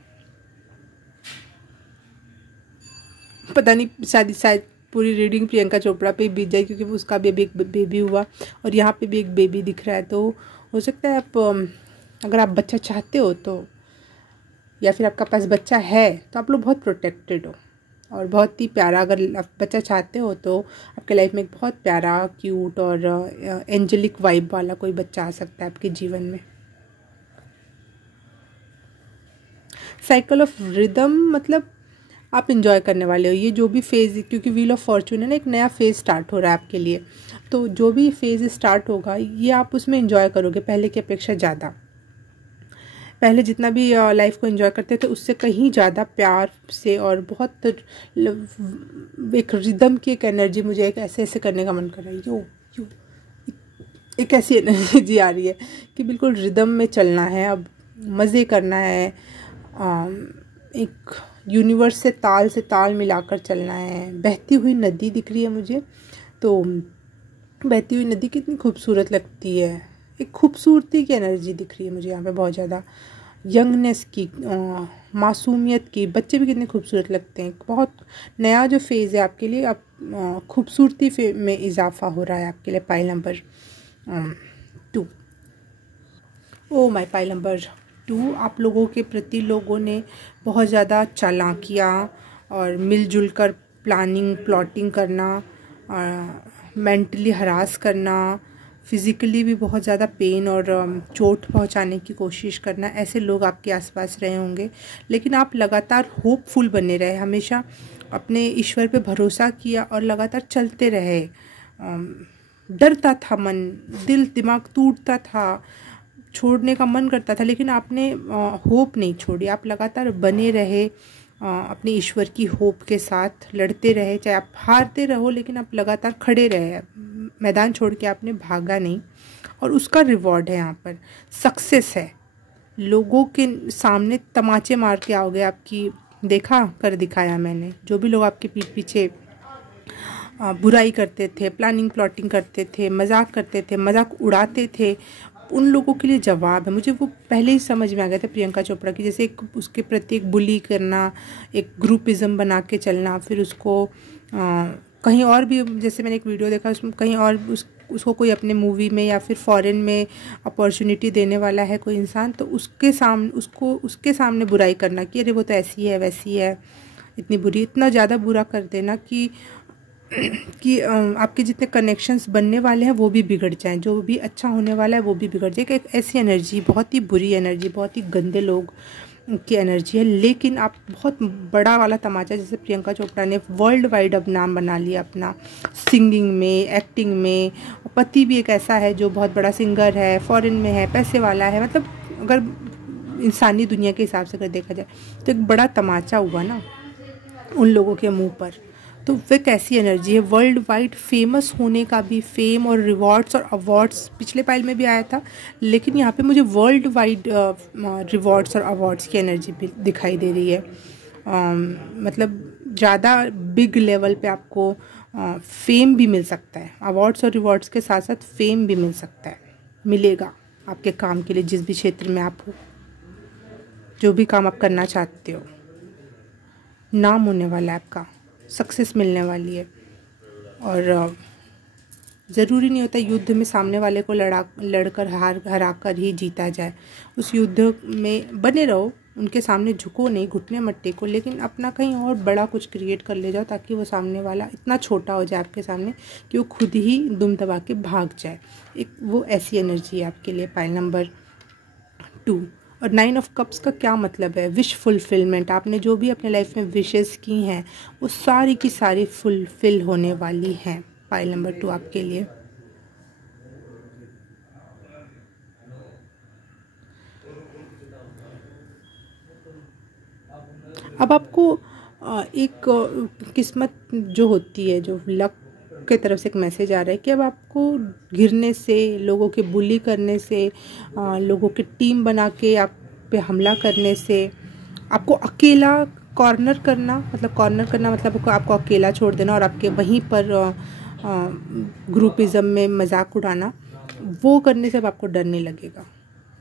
पता नहीं, शायद पूरी रीडिंग प्रियंका चोपड़ा पे ही बीत जाए, क्योंकि उसका भी एक बेबी हुआ और यहाँ पे भी एक बेबी दिख रहा है। तो हो सकता है आप, अगर आप बच्चा चाहते हो तो, या फिर आपका पास बच्चा है, तो आप लोग बहुत प्रोटेक्टेड हो और बहुत ही प्यारा। अगर आप बच्चा चाहते हो तो आपके लाइफ में एक बहुत प्यारा, क्यूट और एंजेलिक वाइब वाला कोई बच्चा आ सकता है आपके जीवन में। साइकिल ऑफ रिदम मतलब आप इंजॉय करने वाले हो ये जो भी फेज़, क्योंकि व्हील ऑफ फॉर्चून है ना, एक नया फेज़ स्टार्ट हो रहा है आपके लिए। तो जो भी फेज़ स्टार्ट होगा ये आप उसमें इंजॉय करोगे पहले की अपेक्षा ज़्यादा। पहले जितना भी लाइफ को एंजॉय करते थे उससे कहीं ज़्यादा प्यार से, और बहुत एक रिदम की एक एनर्जी, मुझे एक ऐसे करने का मन कर रहा है, यो एक ऐसी एनर्जी आ रही है कि बिल्कुल रिदम में चलना है, अब मज़े करना है, एक यूनिवर्स से ताल मिलाकर चलना है। बहती हुई नदी दिख रही है मुझे, तो बहती हुई नदी कितनी खूबसूरत लगती है, एक खूबसूरती की एनर्जी दिख रही है मुझे यहाँ पे बहुत ज़्यादा, यंगनेस की, मासूमियत की। बच्चे भी कितने खूबसूरत लगते हैं। बहुत नया जो फेज़ है आपके लिए, अब खूबसूरती में इजाफा हो रहा है आपके लिए। Pile number 2, oh my pile number 2, आप लोगों के प्रति लोगों ने बहुत ज़्यादा चालाकियाँ और मिलजुल कर प्लॉटिंग करना, मेंटली हरास करना, फिज़िकली भी बहुत ज़्यादा पेन और चोट पहुंचाने की कोशिश करना, ऐसे लोग आपके आसपास रहे होंगे। लेकिन आप लगातार होपफुल बने रहे, हमेशा अपने ईश्वर पे भरोसा किया और लगातार चलते रहे। डरता था मन, दिल दिमाग टूटता था, छोड़ने का मन करता था, लेकिन आपने होप नहीं छोड़ी, आप लगातार बने रहे, अपने ईश्वर की होप के साथ लड़ते रहे। चाहे आप हारते रहो, लेकिन आप लगातार खड़े रहे, मैदान छोड़ के आपने भागा नहीं, और उसका रिवॉर्ड है यहाँ पर सक्सेस है। लोगों के सामने तमाचे मार के आओगे, आपकी देखा कर दिखाया मैंने। जो भी लोग आपके पीठ पीछे बुराई करते थे, प्लॉटिंग करते थे, मजाक करते थे, मजाक उड़ाते थे, उन लोगों के लिए जवाब है। मुझे वो पहले ही समझ में आ गया था प्रियंका चोपड़ा की, जैसे एक उसके प्रति एक बुली करना, एक ग्रुपिज़म बना के चलना, फिर उसको कहीं और भी, जैसे मैंने एक वीडियो देखा उसमें कहीं और उसको कोई अपने मूवी में या फिर फॉरेन में अपॉर्चुनिटी देने वाला है कोई इंसान, तो उसके सामने बुराई करना कि अरे वो तो ऐसी है वैसी है, इतनी बुरी, इतना ज़्यादा बुरा कर देना कि आपके जितने कनेक्शंस बनने वाले हैं वो भी बिगड़ जाएं, जो भी अच्छा होने वाला है वो भी बिगड़ जाए। एक ऐसी एनर्जी, बहुत ही बुरी एनर्जी, बहुत ही गंदे लोग की एनर्जी है। लेकिन आप बहुत बड़ा वाला तमाचा, जैसे प्रियंका चोपड़ा ने वर्ल्ड वाइड अब नाम बना लिया अपना, सिंगिंग में, एक्टिंग में। पति भी एक ऐसा है जो बहुत बड़ा सिंगर है, फॉरेन में है, पैसे वाला है, मतलब अगर इंसानी दुनिया के हिसाब से अगर देखा जाए तो एक बड़ा तमाचा हुआ ना। उन लोगों के मुंह पर। तो वे कैसी एनर्जी है, वर्ल्ड वाइड फेमस होने का भी, फेम और रिवॉर्ड्स और अवार्ड्स पिछले पाइल में भी आया था, लेकिन यहाँ पे मुझे वर्ल्ड वाइड रिवॉर्ड्स और अवार्ड्स की एनर्जी भी दिखाई दे रही है। मतलब ज़्यादा बिग लेवल पे आपको फेम भी मिल सकता है, अवार्ड्स और रिवॉर्ड्स के साथ साथ फेम भी मिल सकता है, मिलेगा आपके काम के लिए, जिस भी क्षेत्र में आप हो, जो भी काम आप करना चाहते हो, नाम होने वाला है आपका, सक्सेस मिलने वाली है। और ज़रूरी नहीं होता युद्ध में सामने वाले को लड़कर हरा कर ही जीता जाए। उस युद्ध में बने रहो, उनके सामने झुको नहीं, घुटने मत टेको, लेकिन अपना कहीं और बड़ा कुछ क्रिएट कर ले जाओ, ताकि वो सामने वाला इतना छोटा हो जाए आपके सामने कि वो खुद ही दुम दबा के भाग जाए। एक वो ऐसी एनर्जी है आपके लिए पाइल नंबर 2। और 9 ऑफ कप्स का क्या मतलब है, विश फुलफिलमेंट। आपने जो भी अपने लाइफ में विशेस की हैं वो सारी की सारी फुलफिल होने वाली हैं, पाइल नंबर 2 आपके लिए। अब आपको एक किस्मत जो होती है, जो लक की तरफ से एक मैसेज आ रहा है कि अब आपको गिरने से, लोगों के बुली करने से, लोगों की टीम बना के आप पे हमला करने से, आपको अकेला कॉर्नर करना मतलब आपको अकेला छोड़ देना और आपके वहीं पर ग्रुपिज़म में मजाक उड़ाना, वो करने से अब आपको डर नहीं लगेगा।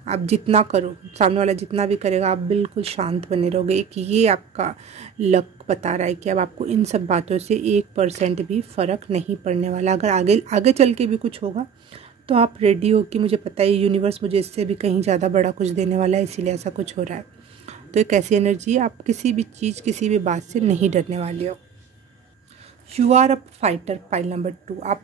आप जितना करो, सामने वाला जितना भी करेगा, आप बिल्कुल शांत बने रहोगे। एक ये आपका लक बता रहा है कि अब आपको इन सब बातों से 1% भी फ़र्क नहीं पड़ने वाला। अगर आगे चल के भी कुछ होगा तो आप रेडी हो कि मुझे पता है यूनिवर्स मुझे इससे भी कहीं ज़्यादा बड़ा कुछ देने वाला है, इसीलिए ऐसा कुछ हो रहा है। तो एक ऐसी एनर्जी है, आप किसी भी चीज़, किसी भी बात से नहीं डरने वाले हो। You are a fighter, pile number 2। आप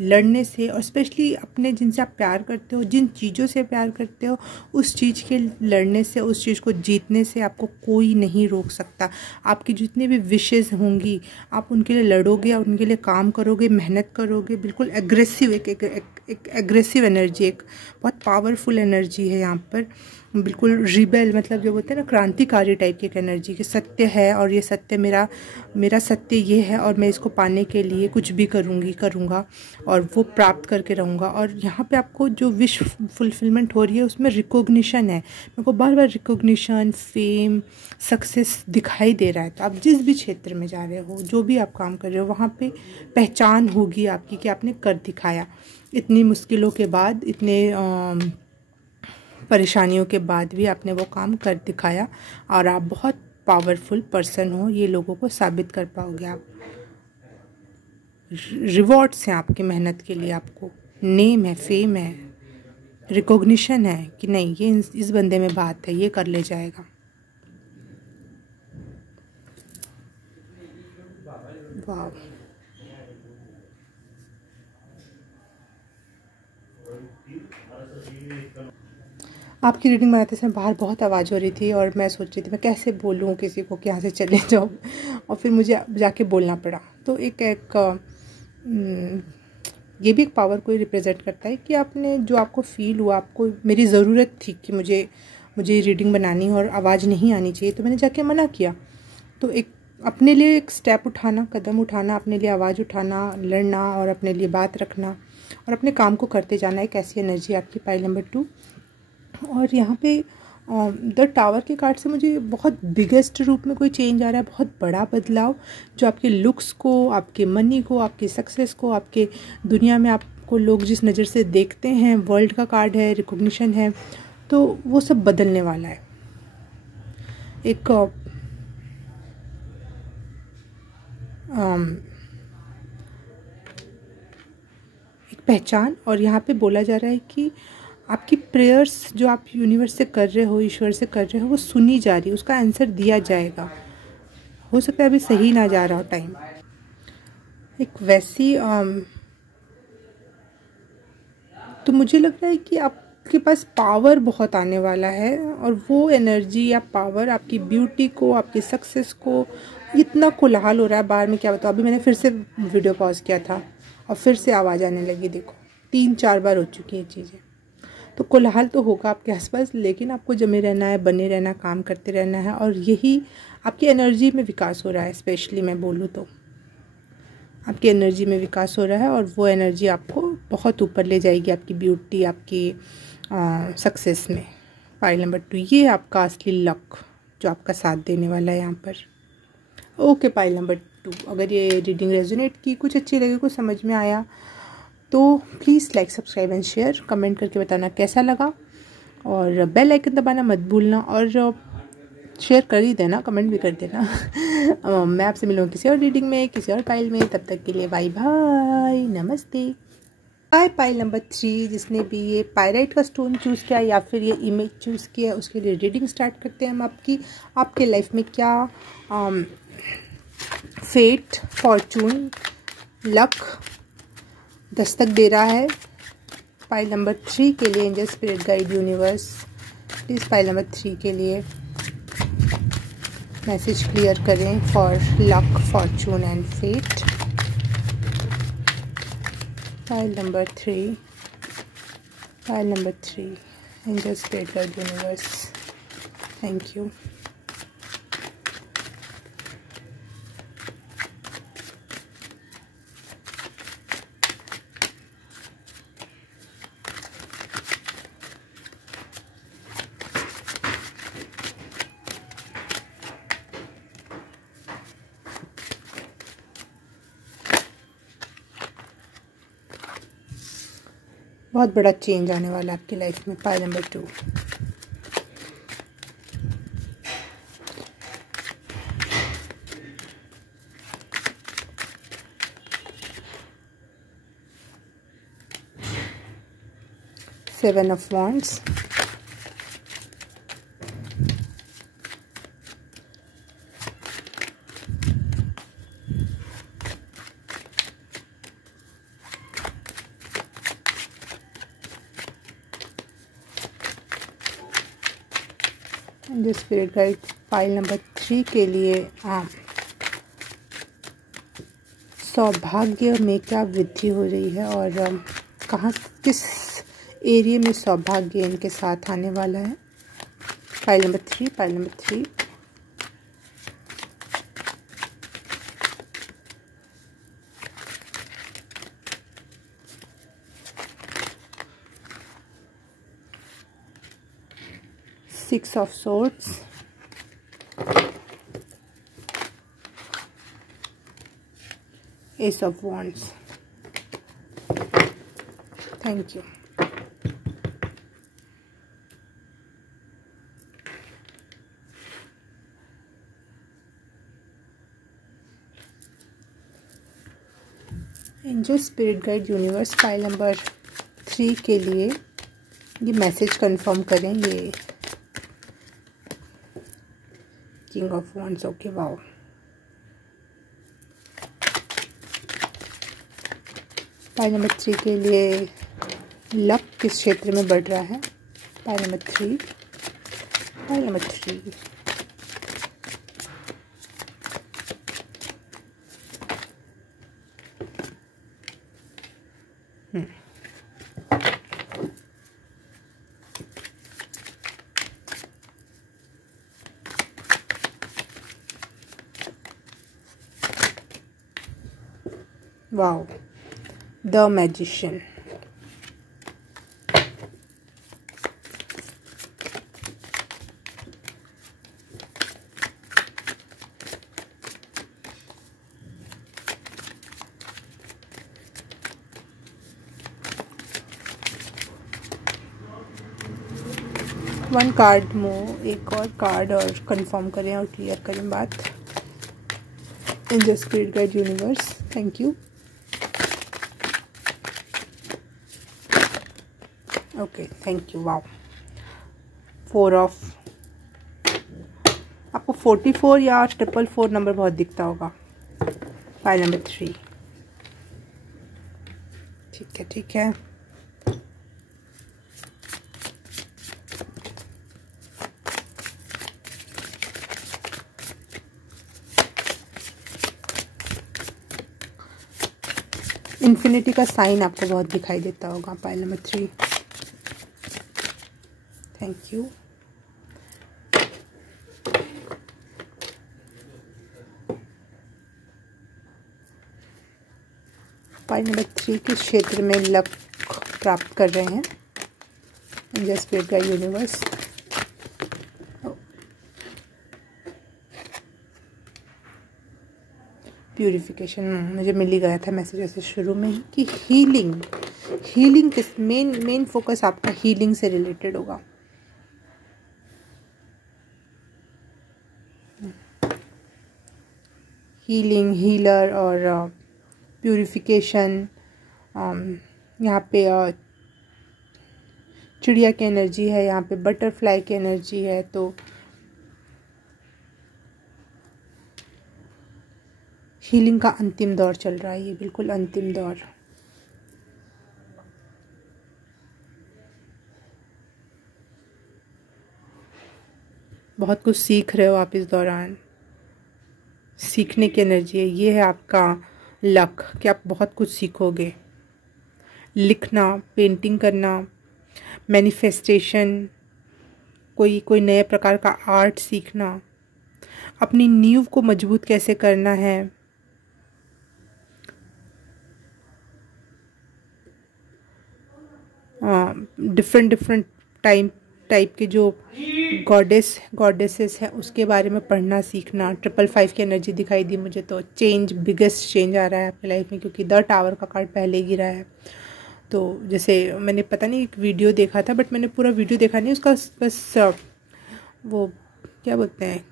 लड़ने से, और स्पेशली अपने जिनसे आप प्यार करते हो, जिन चीज़ों से प्यार करते हो, उस चीज़ के लड़ने से, उस चीज़ को जीतने से आपको कोई नहीं रोक सकता। आपकी जितनी भी विशेज़ होंगी, आप उनके लिए लड़ोगे और उनके लिए काम करोगे, मेहनत करोगे, बिल्कुल एग्रेसिव, एक एग्रेसिव एनर्जी, एक बहुत पावरफुल एनर्जी है यहाँ पर। बिल्कुल रिबेल, मतलब जो बोलते हैं ना, क्रांतिकारी टाइप की एक एनर्जी, कि सत्य है और ये सत्य मेरा सत्य ये है और मैं इसको पाने के लिए कुछ भी करूँगा और वो प्राप्त करके रहूँगा। और यहाँ पे आपको जो विश फुलफिलमेंट हो रही है उसमें रिकॉग्निशन है, मेरे को बार बार रिकॉग्निशन, फेम, सक्सेस दिखाई दे रहा है। तो आप जिस भी क्षेत्र में जा रहे हो, जो भी आप काम कर रहे हो, वहाँ पे पहचान होगी आपकी कि आपने कर दिखाया। इतनी मुश्किलों के बाद, इतने परेशानियों के बाद भी आपने वो काम कर दिखाया और आप बहुत पावरफुल पर्सन हो, ये लोगों को साबित कर पाओगे आप। रिवॉर्ड्स हैं आपकी मेहनत के लिए, आपको नेम है, फेम है, रिकॉग्निशन है कि नहीं, ये इस बंदे में बात है, ये कर ले जाएगा। वाह, आपकी रीडिंग बनाते समय बाहर बहुत आवाज़ हो रही थी और मैं सोच रही थी मैं कैसे बोलूँ किसी को कि यहाँ से चले जाओ, और फिर मुझे जाके बोलना पड़ा। तो एक ये भी एक पावर को रिप्रेजेंट करता है कि आपने जो आपको फील हुआ, आपको मेरी ज़रूरत थी कि मुझे रीडिंग बनानी और आवाज़ नहीं आनी चाहिए, तो मैंने जाके मना किया। तो एक अपने लिए एक स्टेप उठाना, कदम उठाना, अपने लिए आवाज़ उठाना, लड़ना और अपने लिए बात रखना और अपने काम को करते जाना, एक ऐसी एनर्जी आपकी पाइल नंबर 2। और यहाँ पे द टावर के कार्ड से मुझे बहुत बिगेस्ट रूप में कोई चेंज आ रहा है, बहुत बड़ा बदलाव, जो आपके लुक्स को, आपके मनी को, आपके सक्सेस को, आपके दुनिया में आपको लोग जिस नज़र से देखते हैं, वर्ल्ड का कार्ड है, रिकॉग्निशन है, तो वो सब बदलने वाला है। एक पहचान, और यहाँ पे बोला जा रहा है कि आपकी प्रेयर्स जो आप यूनिवर्स से कर रहे हो, ईश्वर से कर रहे हो, वो सुनी जा रही है, उसका आंसर दिया जाएगा। हो सकता है अभी सही ना जा रहा हो टाइम। एक वैसी तो मुझे लग रहा है कि आपके पास पावर बहुत आने वाला है, और वो एनर्जी या पावर आपकी ब्यूटी को, आपकी सक्सेस को, इतना कोलाहल हो रहा है बाहर में, क्या बताऊँ। अभी मैंने फिर से वीडियो पॉज किया था और फिर से आवाज़ आने लगी, देखो 3-4 बार हो चुकी है चीज़ें। तो कोलाहल तो होगा आपके आसपास, लेकिन आपको जमे रहना है, बने रहना, काम करते रहना है, और यही आपकी एनर्जी में विकास हो रहा है। स्पेशली मैं बोलूँ तो आपकी एनर्जी में विकास हो रहा है, और वो एनर्जी आपको बहुत ऊपर ले जाएगी, आपकी ब्यूटी, आपकी सक्सेस में। फाइल नंबर 2, ये आपका असली लक जो आपका साथ देने वाला है यहाँ पर। ओके, फाइल नंबर 2, अगर ये रीडिंग रेजोनेट की, कुछ अच्छी लगी, कुछ समझ में आया, तो please like, subscribe and share. Comment करके बताना कैसा लगा, और बेल आइकन दबाना मत भूलना, और शेयर कर ही देना, कमेंट भी कर देना। मैं आपसे मिलूँगी किसी और रीडिंग में, किसी और फाइल में। तब तक के लिए बाय बाय, नमस्ते। बाय। फाइल नंबर 3, जिसने भी ये पायराइट का स्टोन चूज़ किया या फिर ये इमेज चूज़ किया, उसके लिए रीडिंग स्टार्ट करते हैं हम। आपके लाइफ में क्या फेट, फॉर्चून, लक दस्तक दे रहा है। फाइल नंबर 3 के लिए angel, spirit guide, universe, please file number 3 के लिए मैसेज क्लियर करें for luck, fortune and fate. File number 3, file number 3, angel, spirit guide, universe, thank you. बहुत बड़ा चेंज आने वाला है आपकी लाइफ में। File number 2, seven of wands, जो स्पिरिट गाइड फाइल नंबर 3 के लिए सौभाग्य में क्या वृद्धि हो रही है, और कहाँ, किस एरिया में सौभाग्य इनके साथ आने वाला है। File number 3, file number 3, six of swords, S of wands, thank you. Angel, spirit guide, universe file number 3 के लिए ये मैसेज कंफर्म करें। ये king of wands, okay, wow. File number 3 के लिए लक किस क्षेत्र में बढ़ रहा है। File number 3, file number 3, wow, the magician. One card move, एक और कार्ड और कंफर्म करें और क्लियर करें बात। Angel, spirit guide, universe, thank you. Okay, thank you, wow. 4 of, आपको 44 या 444 नंबर बहुत दिखता होगा। फाइल नंबर 3, ठीक है, ठीक है। इन्फिनिटी का साइन आपको बहुत दिखाई देता होगा। File number 3, thank you. Pi number 3 किस क्षेत्र में लक प्राप्त कर रहे हैं? Just weight by universe. Purification मुझे मिल ही गया था मैसेज ऐसे शुरू में ही कि हीलिंग किस मेन फोकस आपका हीलिंग से रिलेटेड होगा। हीलिंग, हीलर और प्यूरिफिकेशन। यहाँ पे चिड़िया की एनर्जी है, यहाँ पे बटरफ्लाई की एनर्जी है। तो हीलिंग का अंतिम दौर चल रहा है, ये बिल्कुल अंतिम दौर। बहुत कुछ सीख रहे हो आप इस दौरान, सीखने की एनर्जी है। ये है आपका लक कि आप बहुत कुछ सीखोगे। लिखना, पेंटिंग करना, मैनिफेस्टेशन, कोई नए प्रकार का आर्ट सीखना, अपनी नींव को मजबूत कैसे करना है। डिफरेंट टाइप के जो गॉडेसेस हैं उसके बारे में पढ़ना सीखना। 555 की एनर्जी दिखाई दी मुझे, तो बिगेस्ट चेंज आ रहा है आपकी लाइफ में, क्योंकि द टावर का कार्ड पहले गिरा है। तो जैसे मैंने पता नहीं एक वीडियो देखा था, बट मैंने पूरा वीडियो देखा नहीं, उसका बस वो क्या बोलते हैं,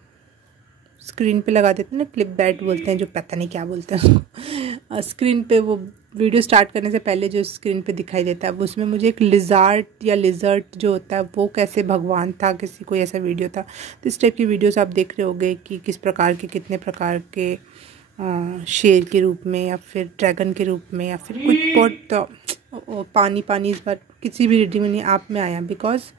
स्क्रीन पे लगा देते हैं ना, क्लिप बैट बोलते हैं, जो पता नहीं क्या बोलते हैं उसको। स्क्रीन पे वो वीडियो स्टार्ट करने से पहले जो स्क्रीन पे दिखाई देता है, वो उसमें मुझे एक लिजर्ट जो होता है वो कैसे भगवान था, किसी कोई ऐसा वीडियो था। तो इस टाइप की वीडियोस आप देख रहे होगे कि किस प्रकार के, कितने प्रकार के शेर के रूप में या फिर ड्रैगन के रूप में या फिर कुछ बहुत पानी इस बार किसी भी रीडिंग में नहीं आप में आया, बिकॉज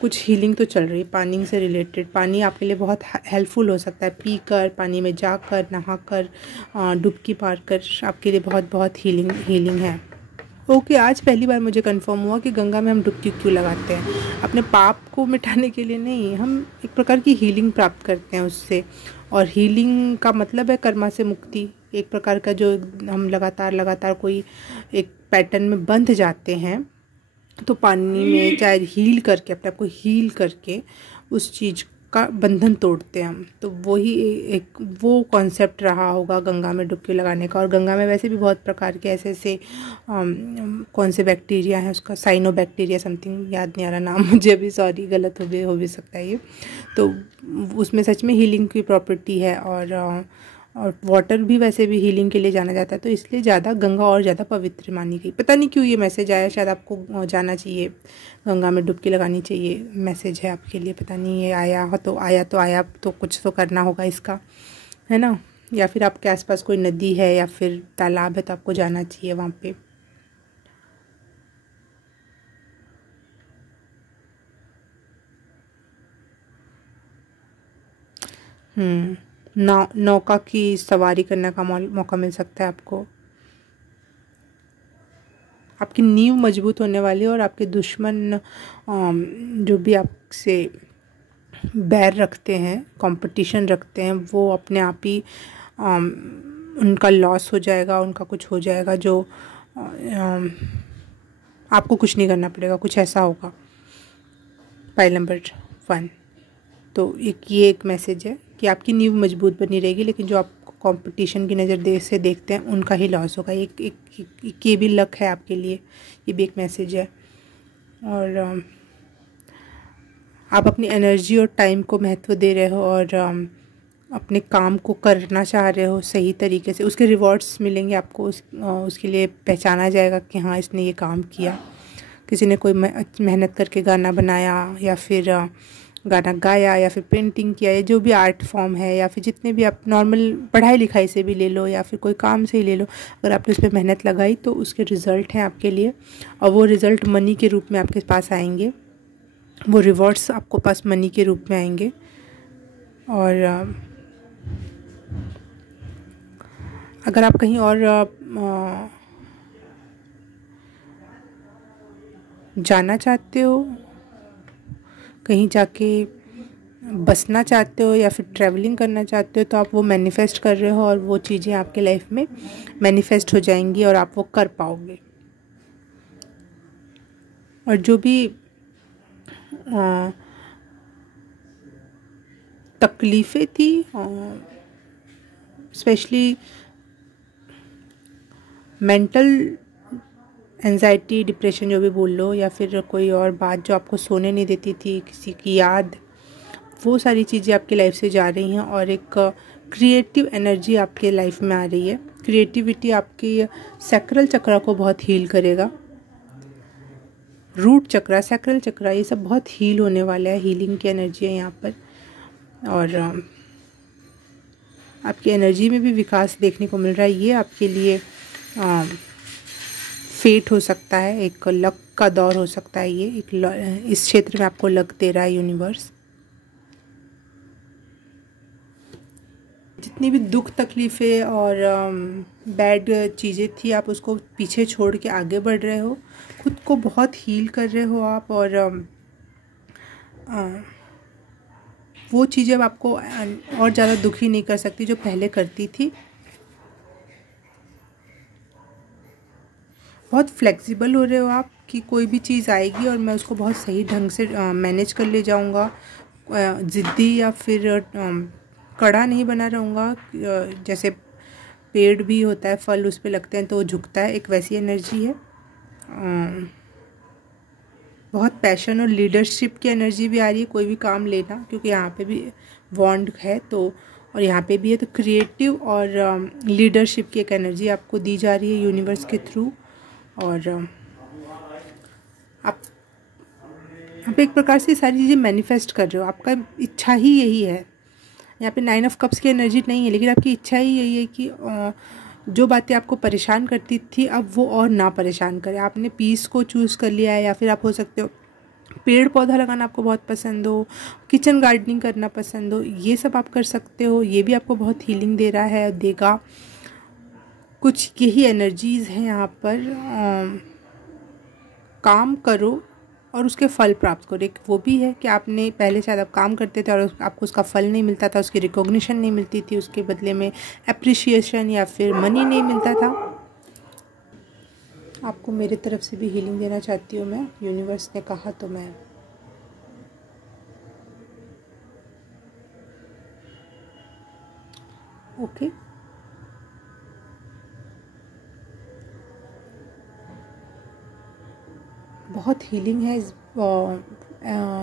कुछ हीलिंग तो चल रही है पानी से रिलेटेड। पानी आपके लिए बहुत हेल्पफुल हो सकता है, पीकर, पानी में जाकर, नहाकर, डुबकी मारकर आपके लिए बहुत हीलिंग है। ओके, आज पहली बार मुझे कंफर्म हुआ कि गंगा में हम डुबकी क्यों लगाते हैं। अपने पाप को मिटाने के लिए नहीं, हम एक प्रकार की हीलिंग प्राप्त करते हैं उससे। और हीलिंग का मतलब है कर्मा से मुक्ति, एक प्रकार का जो हम लगातार कोई एक पैटर्न में बंध जाते हैं, तो पानी में चाहे हील करके, अपने आप को हील करके उस चीज़ का बंधन तोड़ते हैं हम। तो वही एक वो कॉन्सेप्ट रहा होगा गंगा में डुबकी लगाने का। और गंगा में वैसे भी बहुत प्रकार के ऐसे कौन से बैक्टीरिया हैं, उसका साइनोबैक्टीरिया समथिंग, याद नहीं आ रहा नाम मुझे अभी, सॉरी, गलत हो भी सकता है ये। तो उसमें सच में हीलिंग की प्रॉपर्टी है। और वाटर भी वैसे भी हीलिंग के लिए जाना जाता है, तो इसलिए ज़्यादा गंगा और ज़्यादा पवित्र मानी गई। पता नहीं क्यों ये मैसेज आया, शायद आपको जाना चाहिए, गंगा में डुबकी लगानी चाहिए, मैसेज है आपके लिए। पता नहीं ये आया तो कुछ तो करना होगा इसका, है ना। या फिर आपके आसपास कोई नदी है या फिर तालाब है तो आपको जाना चाहिए वहाँ पे। नौका की सवारी करने का मौका मिल सकता है आपको। आपकी नींव मजबूत होने वाली है और आपके दुश्मन जो भी आपसे बैर रखते हैं, कंपटीशन रखते हैं, वो अपने आप ही उनका लॉस हो जाएगा, उनका कुछ हो जाएगा, जो आपको कुछ नहीं करना पड़ेगा, कुछ ऐसा होगा। Pile number 1। तो एक मैसेज है कि आपकी नींव मजबूत बनी रहेगी, लेकिन जो आप कंपटीशन की नज़र से देखते हैं उनका ही लॉस होगा। एक ये भी लक है आपके लिए, ये भी एक मैसेज है। और आप अपनी एनर्जी और टाइम को महत्व दे रहे हो और अपने काम को करना चाह रहे हो सही तरीके से, उसके रिवॉर्ड्स मिलेंगे आपको। उसके लिए पहचाना जाएगा कि हाँ, इसने ये काम किया। किसी ने कोई मेहनत करके गाना बनाया या फिर गाना गाया या फिर पेंटिंग किया, या जो भी आर्ट फॉर्म है, या फिर जितने भी आप नॉर्मल पढ़ाई लिखाई से भी ले लो या फिर कोई काम से ही ले लो, अगर आपने उस पर मेहनत लगाई तो उसके रिज़ल्ट हैं आपके लिए। और वो रिज़ल्ट मनी के रूप में आपके पास आएंगे, वो रिवॉर्ड्स आपको पास मनी के रूप में आएंगे। और अगर आप कहीं और जाना चाहते हो कहीं जाके बसना चाहते हो या फिर ट्रैवलिंग करना चाहते हो तो आप वो मैनिफेस्ट कर रहे हो और वो चीज़ें आपके लाइफ में मैनिफेस्ट हो जाएंगी और आप वो कर पाओगे। और जो भी तकलीफ़ें थी, स्पेशली मेंटल एंजाइटी, डिप्रेशन जो भी बोल लो, या फिर कोई और बात जो आपको सोने नहीं देती थी, किसी की याद, वो सारी चीज़ें आपकी लाइफ से जा रही हैं और एक क्रिएटिव एनर्जी आपके लाइफ में आ रही है। क्रिएटिविटी आपकी सैक्रल चक्रा को बहुत हील करेगा। रूट चक्रा, सैक्रल चक्रा, ये सब बहुत हील होने वाला है। हीलिंग की एनर्जी है यहाँ पर। और आपकी एनर्जी में भी विकास देखने को मिल रहा है। ये आपके लिए फेट हो सकता है, एक लक का दौर हो सकता है। ये इस क्षेत्र में आपको लक दे रहा है यूनिवर्स। जितनी भी दुख तकलीफ़ें और बैड चीज़ें थी, आप उसको पीछे छोड़ के आगे बढ़ रहे हो, खुद को बहुत हील कर रहे हो आप। और वो चीज़ें अब आपको और ज़्यादा दुखी नहीं कर सकती जो पहले करती थी। बहुत फ्लेक्सिबल हो रहे हो आप कि कोई भी चीज़ आएगी और मैं उसको बहुत सही ढंग से मैनेज कर ले जाऊंगा। ज़िद्दी या फिर कड़ा नहीं बना रहूँगा। जैसे पेड़ भी होता है, फल उस पे लगते हैं तो वो झुकता है, एक वैसी एनर्जी है। बहुत पैशन और लीडरशिप की एनर्जी भी आ रही है। कोई भी काम लेना, क्योंकि यहाँ पे भी वॉन्ड है तो, और यहाँ पे भी है तो क्रिएटिव और लीडरशिप की एक एनर्जी आपको दी जा रही है यूनिवर्स के थ्रू। और आप एक प्रकार से सारी चीज़ें मैनिफेस्ट कर रहे हो। आपका इच्छा ही यही है। यहाँ पे 9 ऑफ कप्स की एनर्जी नहीं है, लेकिन आपकी इच्छा ही यही है कि जो बातें आपको परेशान करती थी अब वो और ना परेशान करे। आपने पीस को चूज़ कर लिया है। या फिर आप हो सकते हो पेड़ पौधा लगाना आपको बहुत पसंद हो, किचन गार्डनिंग करना पसंद हो, ये सब आप कर सकते हो। ये भी आपको बहुत हीलिंग दे रहा है, देगा। कुछ यही एनर्जीज़ हैं यहाँ पर। काम करो और उसके फल प्राप्त करो। एक वो भी है कि आपने पहले शायद आप काम करते थे और आपको उसका फल नहीं मिलता था, उसकी रिकॉग्निशन नहीं मिलती थी, उसके बदले में एप्रिशिएशन या फिर मनी नहीं मिलता था। आपको मेरे तरफ से भी हीलिंग देना चाहती हूँ मैं। यूनिवर्स ने कहा तो मैं ओके। बहुत हीलिंग है इस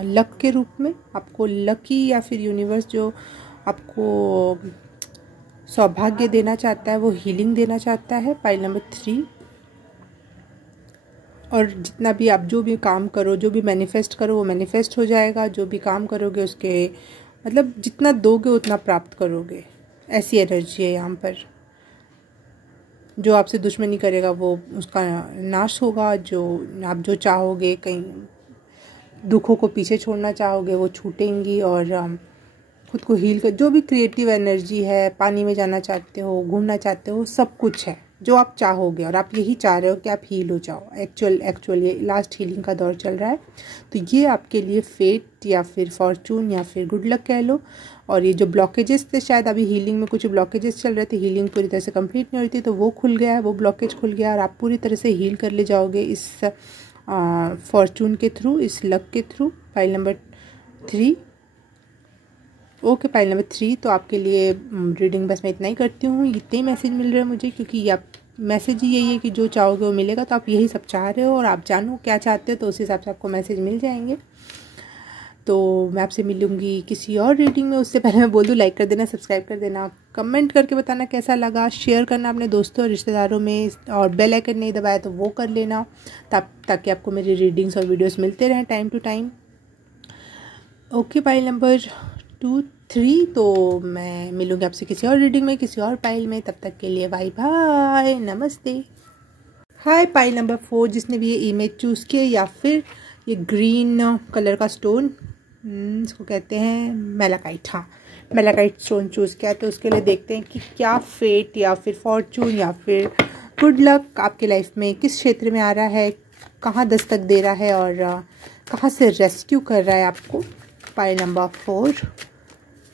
लक के रूप में। आपको लकी या फिर यूनिवर्स जो आपको सौभाग्य देना चाहता है वो हीलिंग देना चाहता है। Pile number 3। और जितना भी आप जो भी काम करो, जो भी मैनिफेस्ट करो वो मैनिफेस्ट हो जाएगा। जो भी काम करोगे उसके मतलब जितना दोगे उतना प्राप्त करोगे, ऐसी एनर्जी है यहाँ पर। जो आपसे दुश्मनी करेगा वो उसका नाश होगा। जो आप जो चाहोगे, कहीं दुखों को पीछे छोड़ना चाहोगे वो छूटेंगी। और खुद को हील कर, जो भी क्रिएटिव एनर्जी है, पानी में जाना चाहते हो, घूमना चाहते हो, सब कुछ है जो आप चाहोगे। और आप यही चाह रहे हो कि आप हील हो जाओ। एक्चुअल ये लास्ट हीलिंग का दौर चल रहा है। तो ये आपके लिए फेट या फिर फॉर्चून या फिर गुड लक कह लो। और ये जो ब्लॉकेजेस थे, शायद अभी हीलिंग में कुछ ब्लॉकेजेस चल रहे थे, हीलिंग पूरी तरह से कंप्लीट नहीं हो रही थी, तो वो खुल गया है, वो ब्लॉकेज खुल गया और आप पूरी तरह से हील कर ले जाओगे इस फॉर्चून के थ्रू, इस लक के through. File number 3। Okay, file number 3। तो आपके लिए रीडिंग बस मैं इतना ही करती हूँ। इतने ही मैसेज मिल रहे हैं मुझे, क्योंकि आप मैसेज ही यही है कि जो चाहोगे वो मिलेगा। तो आप यही सब चाह रहे हो और आप जानो क्या चाहते हो, तो उस हिसाब से आपको मैसेज मिल जाएंगे। तो मैं आपसे मिलूंगी किसी और रीडिंग में। उससे पहले मैं बोल दूँ, लाइक कर देना, सब्सक्राइब कर देना, कमेंट करके बताना कैसा लगा, शेयर करना अपने दोस्तों और रिश्तेदारों में, और बेल आइकन नहीं दबाया तो वो कर लेना, ताकि आपको मेरी रीडिंग्स और वीडियोस मिलते रहें time to time. Okay, pile number 2, 3। तो मैं मिलूंगी आपसे किसी और रीडिंग में, किसी और पाइल में। तब तक के लिए बाय बाय, नमस्ते। हाय, पाइल नंबर 4 जिसने भी ये इमेज चूज़ किया, या फिर ये ग्रीन कलर का स्टोन, इसको कहते हैं मेलाकाइट। हाँ, मेलाकाइट स्टोन चूज़ किया। तो उसके लिए देखते हैं कि क्या फेट या फिर फॉर्चून या फिर गुड लक आपके लाइफ में किस क्षेत्र में आ रहा है, कहाँ दस्तक दे रहा है और कहाँ से रेस्क्यू कर रहा है आपको। Pile number 4,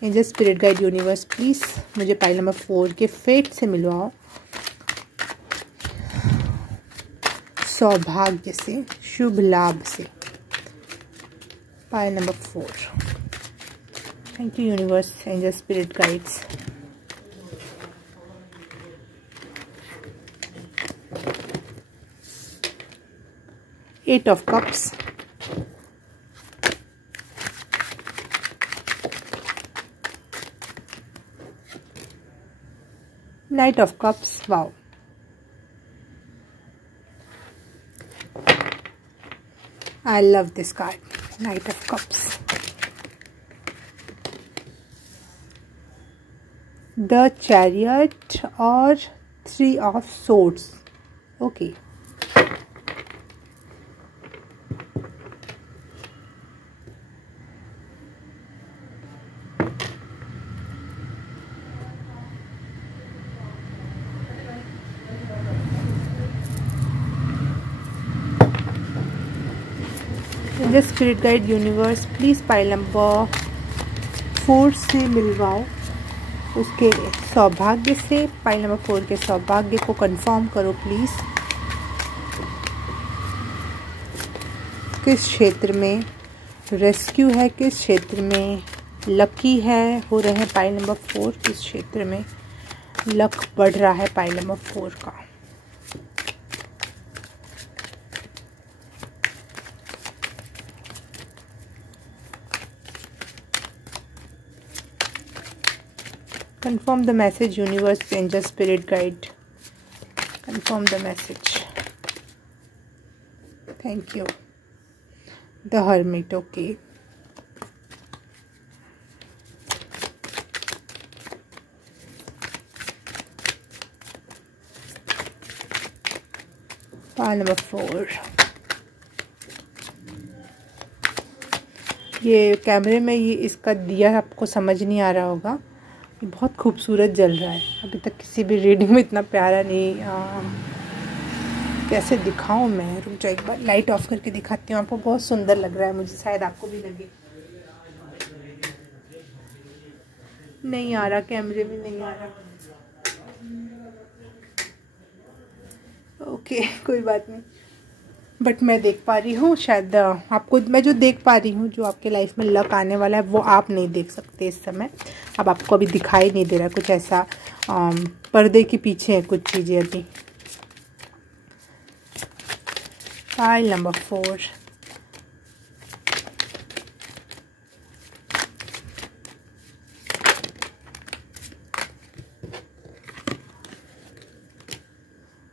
angel spirit guide universe please मुझे पाइल नंबर 4 के फेट से मिलवाओ, सौभाग्य से, शुभ लाभ से। Pile number 4। Thank you universe, angel spirit guides. Eight of cups, knight of cups. Wow, I love this card, knight of cups. The chariot और 3 of swords. Okay, angel spirit guide universe please pile number 4 से मिलवाओ उसके सौभाग्य से। Pile number 4 के सौभाग्य को confirm करो please. किस क्षेत्र में रेस्क्यू है, किस क्षेत्र में लकी है हो रहे हैं पाइल नंबर 4, किस क्षेत्र में लक बढ़ रहा है पाइल नंबर 4 का। Confirm the message universe, angel spirit guide. Confirm the message. Thank you. The hermit, okay. Pile number 4. ये कैमरे में ये इसका दिया आपको समझ नहीं आ रहा होगा, ये बहुत खूबसूरत जल रहा है। अभी तक किसी भी रीडिंग में इतना प्यारा नहीं। कैसे दिखाऊं मैं, रुक जाओ एक बार लाइट ऑफ करके दिखाती हूँ आपको। बहुत सुंदर लग रहा है मुझे, शायद आपको भी लगे। नहीं आ रहा, कैमरे में नहीं आ रहा। ओके, कोई बात नहीं, बट मैं देख पा रही हूँ। शायद आपको, मैं जो देख पा रही हूँ, जो आपके लाइफ में लक आने वाला है वो आप नहीं देख सकते इस समय। अब आपको अभी दिखाई नहीं दे रहा कुछ ऐसा, पर्दे के पीछे है कुछ चीज़ें अभी। Pile number 4,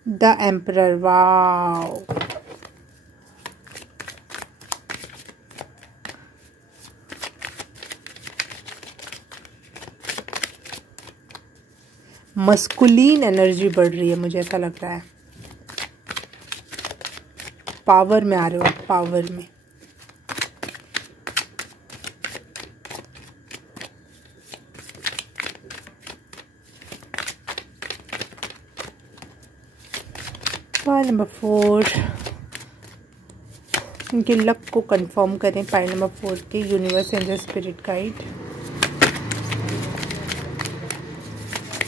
the emperor. Wow, masculine energy बढ़ रही है, मुझे ऐसा लग रहा है। पावर में आ रहे हो, पावर में। पाइल नंबर 4, इनके लक को कंफर्म करें। पाइल नंबर 4 के universe, angel spirit guide.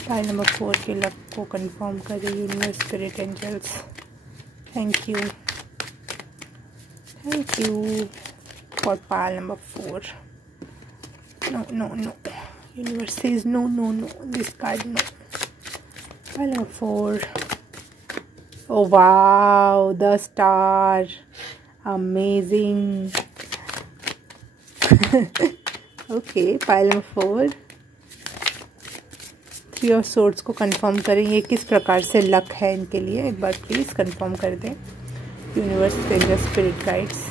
Pile number 4 के लक को कंफर्म करें universe, spirit, angels. Thank you, thank you for pile number 4। No no no, universe says no no no, this card no. Pile number 4। Oh wow, the star, amazing. Okay, pile number 4, 3 of swords को confirm करें। ये किस प्रकार से luck है इनके लिए, एक बार प्लीज़ कंफर्म कर दें universe, angel spirit guides.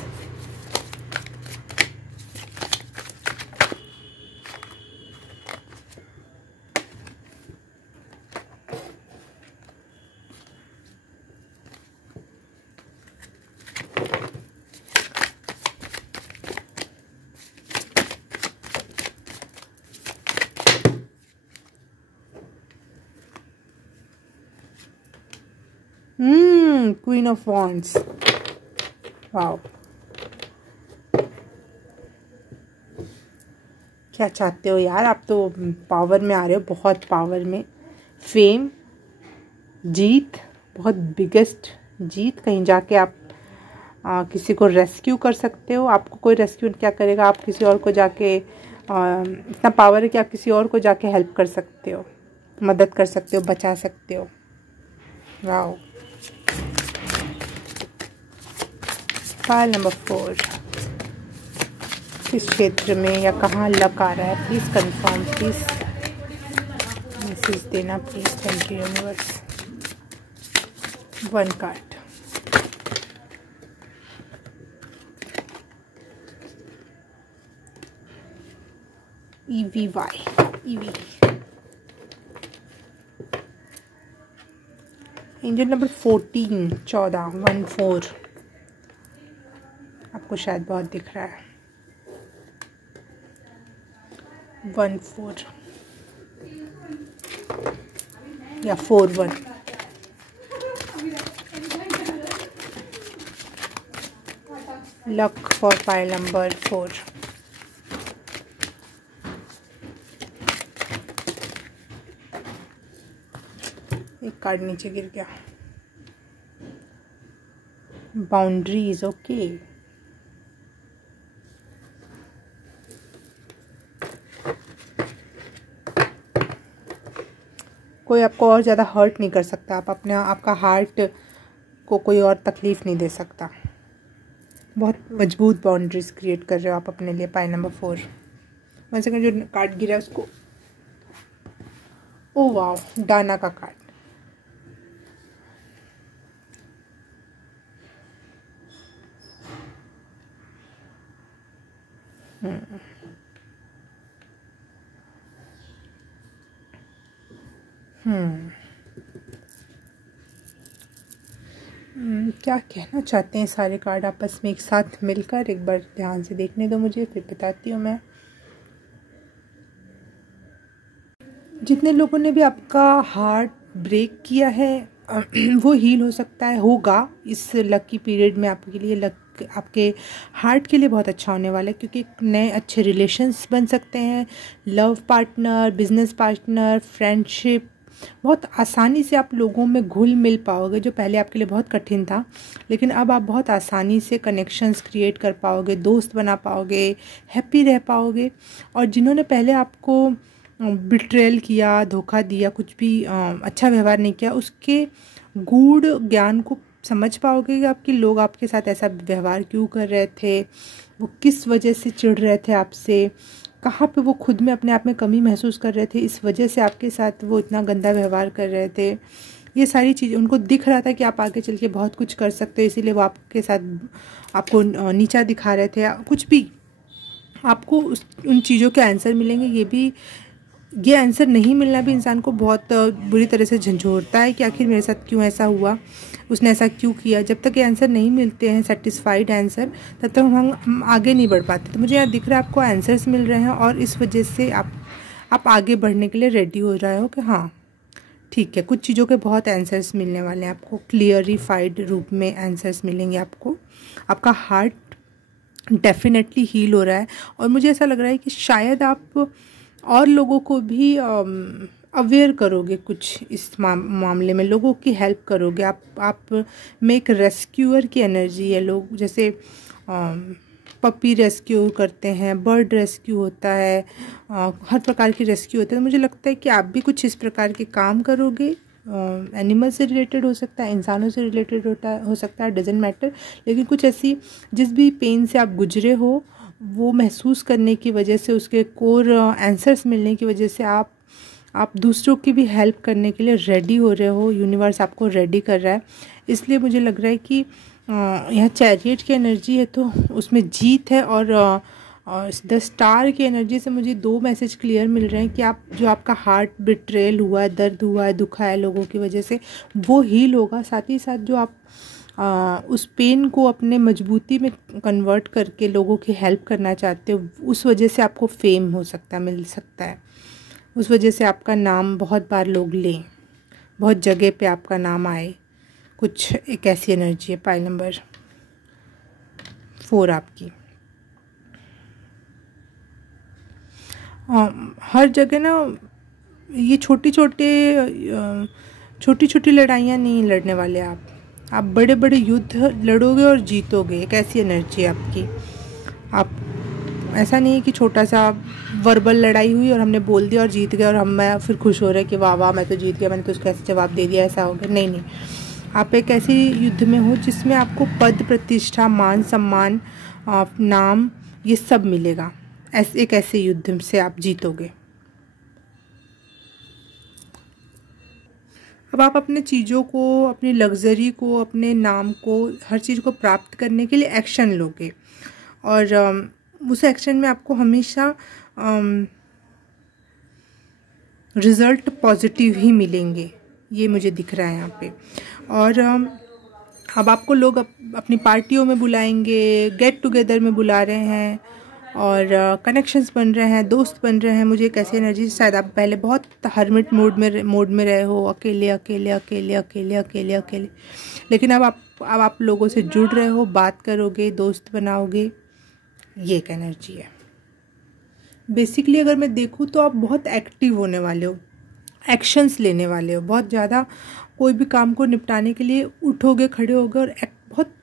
Queen of Wands. Wow. क्या चाहते हो यार, आप तो पावर में आ रहे हो, बहुत पावर में। फेम, जीत, बहुत बिगेस्ट जीत, कहीं जाके आप किसी को रेस्क्यू कर सकते हो। आपको कोई रेस्क्यू क्या करेगा, आप किसी और को जाके इतना पावर है कि आप किसी और को जाके हेल्प कर सकते हो, मदद कर सकते हो, बचा सकते हो। वाओ। फाइल नंबर 4 किस क्षेत्र में या कहाँ लक आ रहा है, प्लीज़ कंफर्म, प्लीज़ मैसेज देना please. Thank you universe. 1 card. EVY angel number 14 14 आपको शायद बहुत दिख रहा है। 14 या 41। Luck for pile number 4। एक कार्ड नीचे गिर गया। Boundaries, okay. कोई आपको और ज़्यादा हर्ट नहीं कर सकता, आप अपने आपका हार्ट को कोई और तकलीफ़ नहीं दे सकता। बहुत मजबूत बाउंड्रीज क्रिएट कर रहे हो आप अपने लिए। Pile number 4। वन सेकंड, जो कार्ड गिरा है उसको, ओ वाओ, डाना का कार्ड। क्या कहना चाहते हैं सारे कार्ड आपस में एक साथ मिलकर, एक बार ध्यान से देखने दो मुझे, फिर बताती हूँ मैं। जितने लोगों ने भी आपका हार्ट ब्रेक किया है वो हील हो सकता है, होगा इस लकी पीरियड में आपके लिए। लक आपके हार्ट के लिए बहुत अच्छा होने वाला है, क्योंकि नए अच्छे रिलेशंस बन सकते हैं। Love partner, business partner, friendship, बहुत आसानी से आप लोगों में घुल मिल पाओगे, जो पहले आपके लिए बहुत कठिन था, लेकिन अब आप बहुत आसानी से कनेक्शंस क्रिएट कर पाओगे, दोस्त बना पाओगे, हैप्पी रह पाओगे। और जिन्होंने पहले आपको बिट्रेल किया, धोखा दिया, कुछ भी अच्छा व्यवहार नहीं किया, उसके गूढ़ ज्ञान को समझ पाओगे कि आपके लोग आपके साथ ऐसा व्यवहार क्यों कर रहे थे, वो किस वजह से चिढ़ रहे थे आपसे, कहाँ पे वो खुद में अपने आप में कमी महसूस कर रहे थे, इस वजह से आपके साथ वो इतना गंदा व्यवहार कर रहे थे। ये सारी चीज़ें उनको दिख रहा था कि आप आगे चल के बहुत कुछ कर सकते हो, इसीलिए वो आपके साथ आपको नीचा दिखा रहे थे। कुछ भी आपको उन चीज़ों के आंसर मिलेंगे। ये आंसर नहीं मिलना भी इंसान को बहुत बुरी तरह से झंझोड़ता है कि आखिर मेरे साथ क्यों ऐसा हुआ, उसने ऐसा क्यों किया। जब तक ये आंसर नहीं मिलते हैं, सेटिस्फाइड आंसर, तब तक हम आगे नहीं बढ़ पाते। तो मुझे यहाँ दिख रहा है आपको आंसर्स मिल रहे हैं, और इस वजह से आप आगे बढ़ने के लिए रेडी हो रहे हो कि हाँ ठीक है, कुछ चीज़ों के बहुत आंसर्स मिलने वाले हैं आपको, क्लियरिफाइड रूप में आंसर्स मिलेंगे आपको। आपका हार्ट डेफिनेटली हील हो रहा है, और मुझे ऐसा लग रहा है कि शायद आप और लोगों को भी अवेयर करोगे कुछ इस मामले में, लोगों की हेल्प करोगे। आप में एक रेस्क्यूअर की एनर्जी है। लोग जैसे पपी रेस्क्यू करते हैं, बर्ड रेस्क्यू होता है, हर प्रकार की रेस्क्यू होता है। तो मुझे लगता है कि आप भी कुछ इस प्रकार के काम करोगे। एनिमल से रिलेटेड हो सकता है, इंसानों से रिलेटेड हो सकता है, डजेंट मैटर, लेकिन कुछ ऐसी जिस भी पेन से आप गुजरे हो वो महसूस करने की वजह से, उसके कोर आंसर्स मिलने की वजह से आप दूसरों की भी हेल्प करने के लिए रेडी हो रहे हो। यूनिवर्स आपको रेडी कर रहा है, इसलिए मुझे लग रहा है कि यहाँ चैरियट की एनर्जी है तो उसमें जीत है। और द स्टार की एनर्जी से मुझे 2 मैसेज क्लियर मिल रहे हैं कि आप जो आपका हार्ट बिट्रेल हुआ है, दर्द हुआ है, दुखा है लोगों की वजह से, वो हील होगा। साथ ही साथ जो आप उस पेन को अपने मजबूती में कन्वर्ट करके लोगों की हेल्प करना चाहते हो, उस वजह से आपको फेम हो सकता है, मिल सकता है। उस वजह से आपका नाम बहुत बार लोग लें, बहुत जगह पे आपका नाम आए, कुछ एक ऐसी एनर्जी है। पाइल नंबर 4 आपकी। हर जगह ना ये छोटी छोटी लड़ाइयाँ नहीं लड़ने वाले आप बड़े बड़े युद्ध लड़ोगे और जीतोगे। एक ऐसी एनर्जी है आपकी। आप ऐसा नहीं है कि छोटा सा वर्बल लड़ाई हुई और हमने बोल दिया और जीत गए और मैं फिर खुश हो रहे कि वाह वाह मैं तो जीत गया, मैंने तो उसको ऐसे जवाब दे दिया, ऐसा हो गया। नहीं नहीं, आप एक ऐसे युद्ध में हो जिसमें आपको पद प्रतिष्ठा मान सम्मान नाम ये सब मिलेगा। एक ऐसे युद्ध से आप जीतोगे। अब आप अपने चीज़ों को, अपनी लग्जरी को, अपने नाम को, हर चीज़ को प्राप्त करने के लिए एक्शन लोगे और उस एक्शन में आपको हमेशा रिज़ल्ट पॉजिटिव ही मिलेंगे, ये मुझे दिख रहा है यहाँ पे। और अब आपको लोग अपनी पार्टियों में बुलाएंगे, गेट टुगेदर में बुला रहे हैं और कनेक्शंस बन रहे हैं, दोस्त बन रहे हैं। मुझे एक ऐसी एनर्जी, शायद आप पहले बहुत हर्मिट मोड में रहे हो, अकेले अकेले अकेले अकेले अकेले अकेले, लेकिन अब आप लोगों से जुड़ रहे हो, बात करोगे, दोस्त बनाओगे। ये एक एनर्जी है। बेसिकली अगर मैं देखूँ तो आप बहुत एक्टिव होने वाले हो, एक्शंस लेने वाले हो, बहुत ज़्यादा कोई भी काम को निपटाने के लिए उठोगे, खड़े होगे और बहुत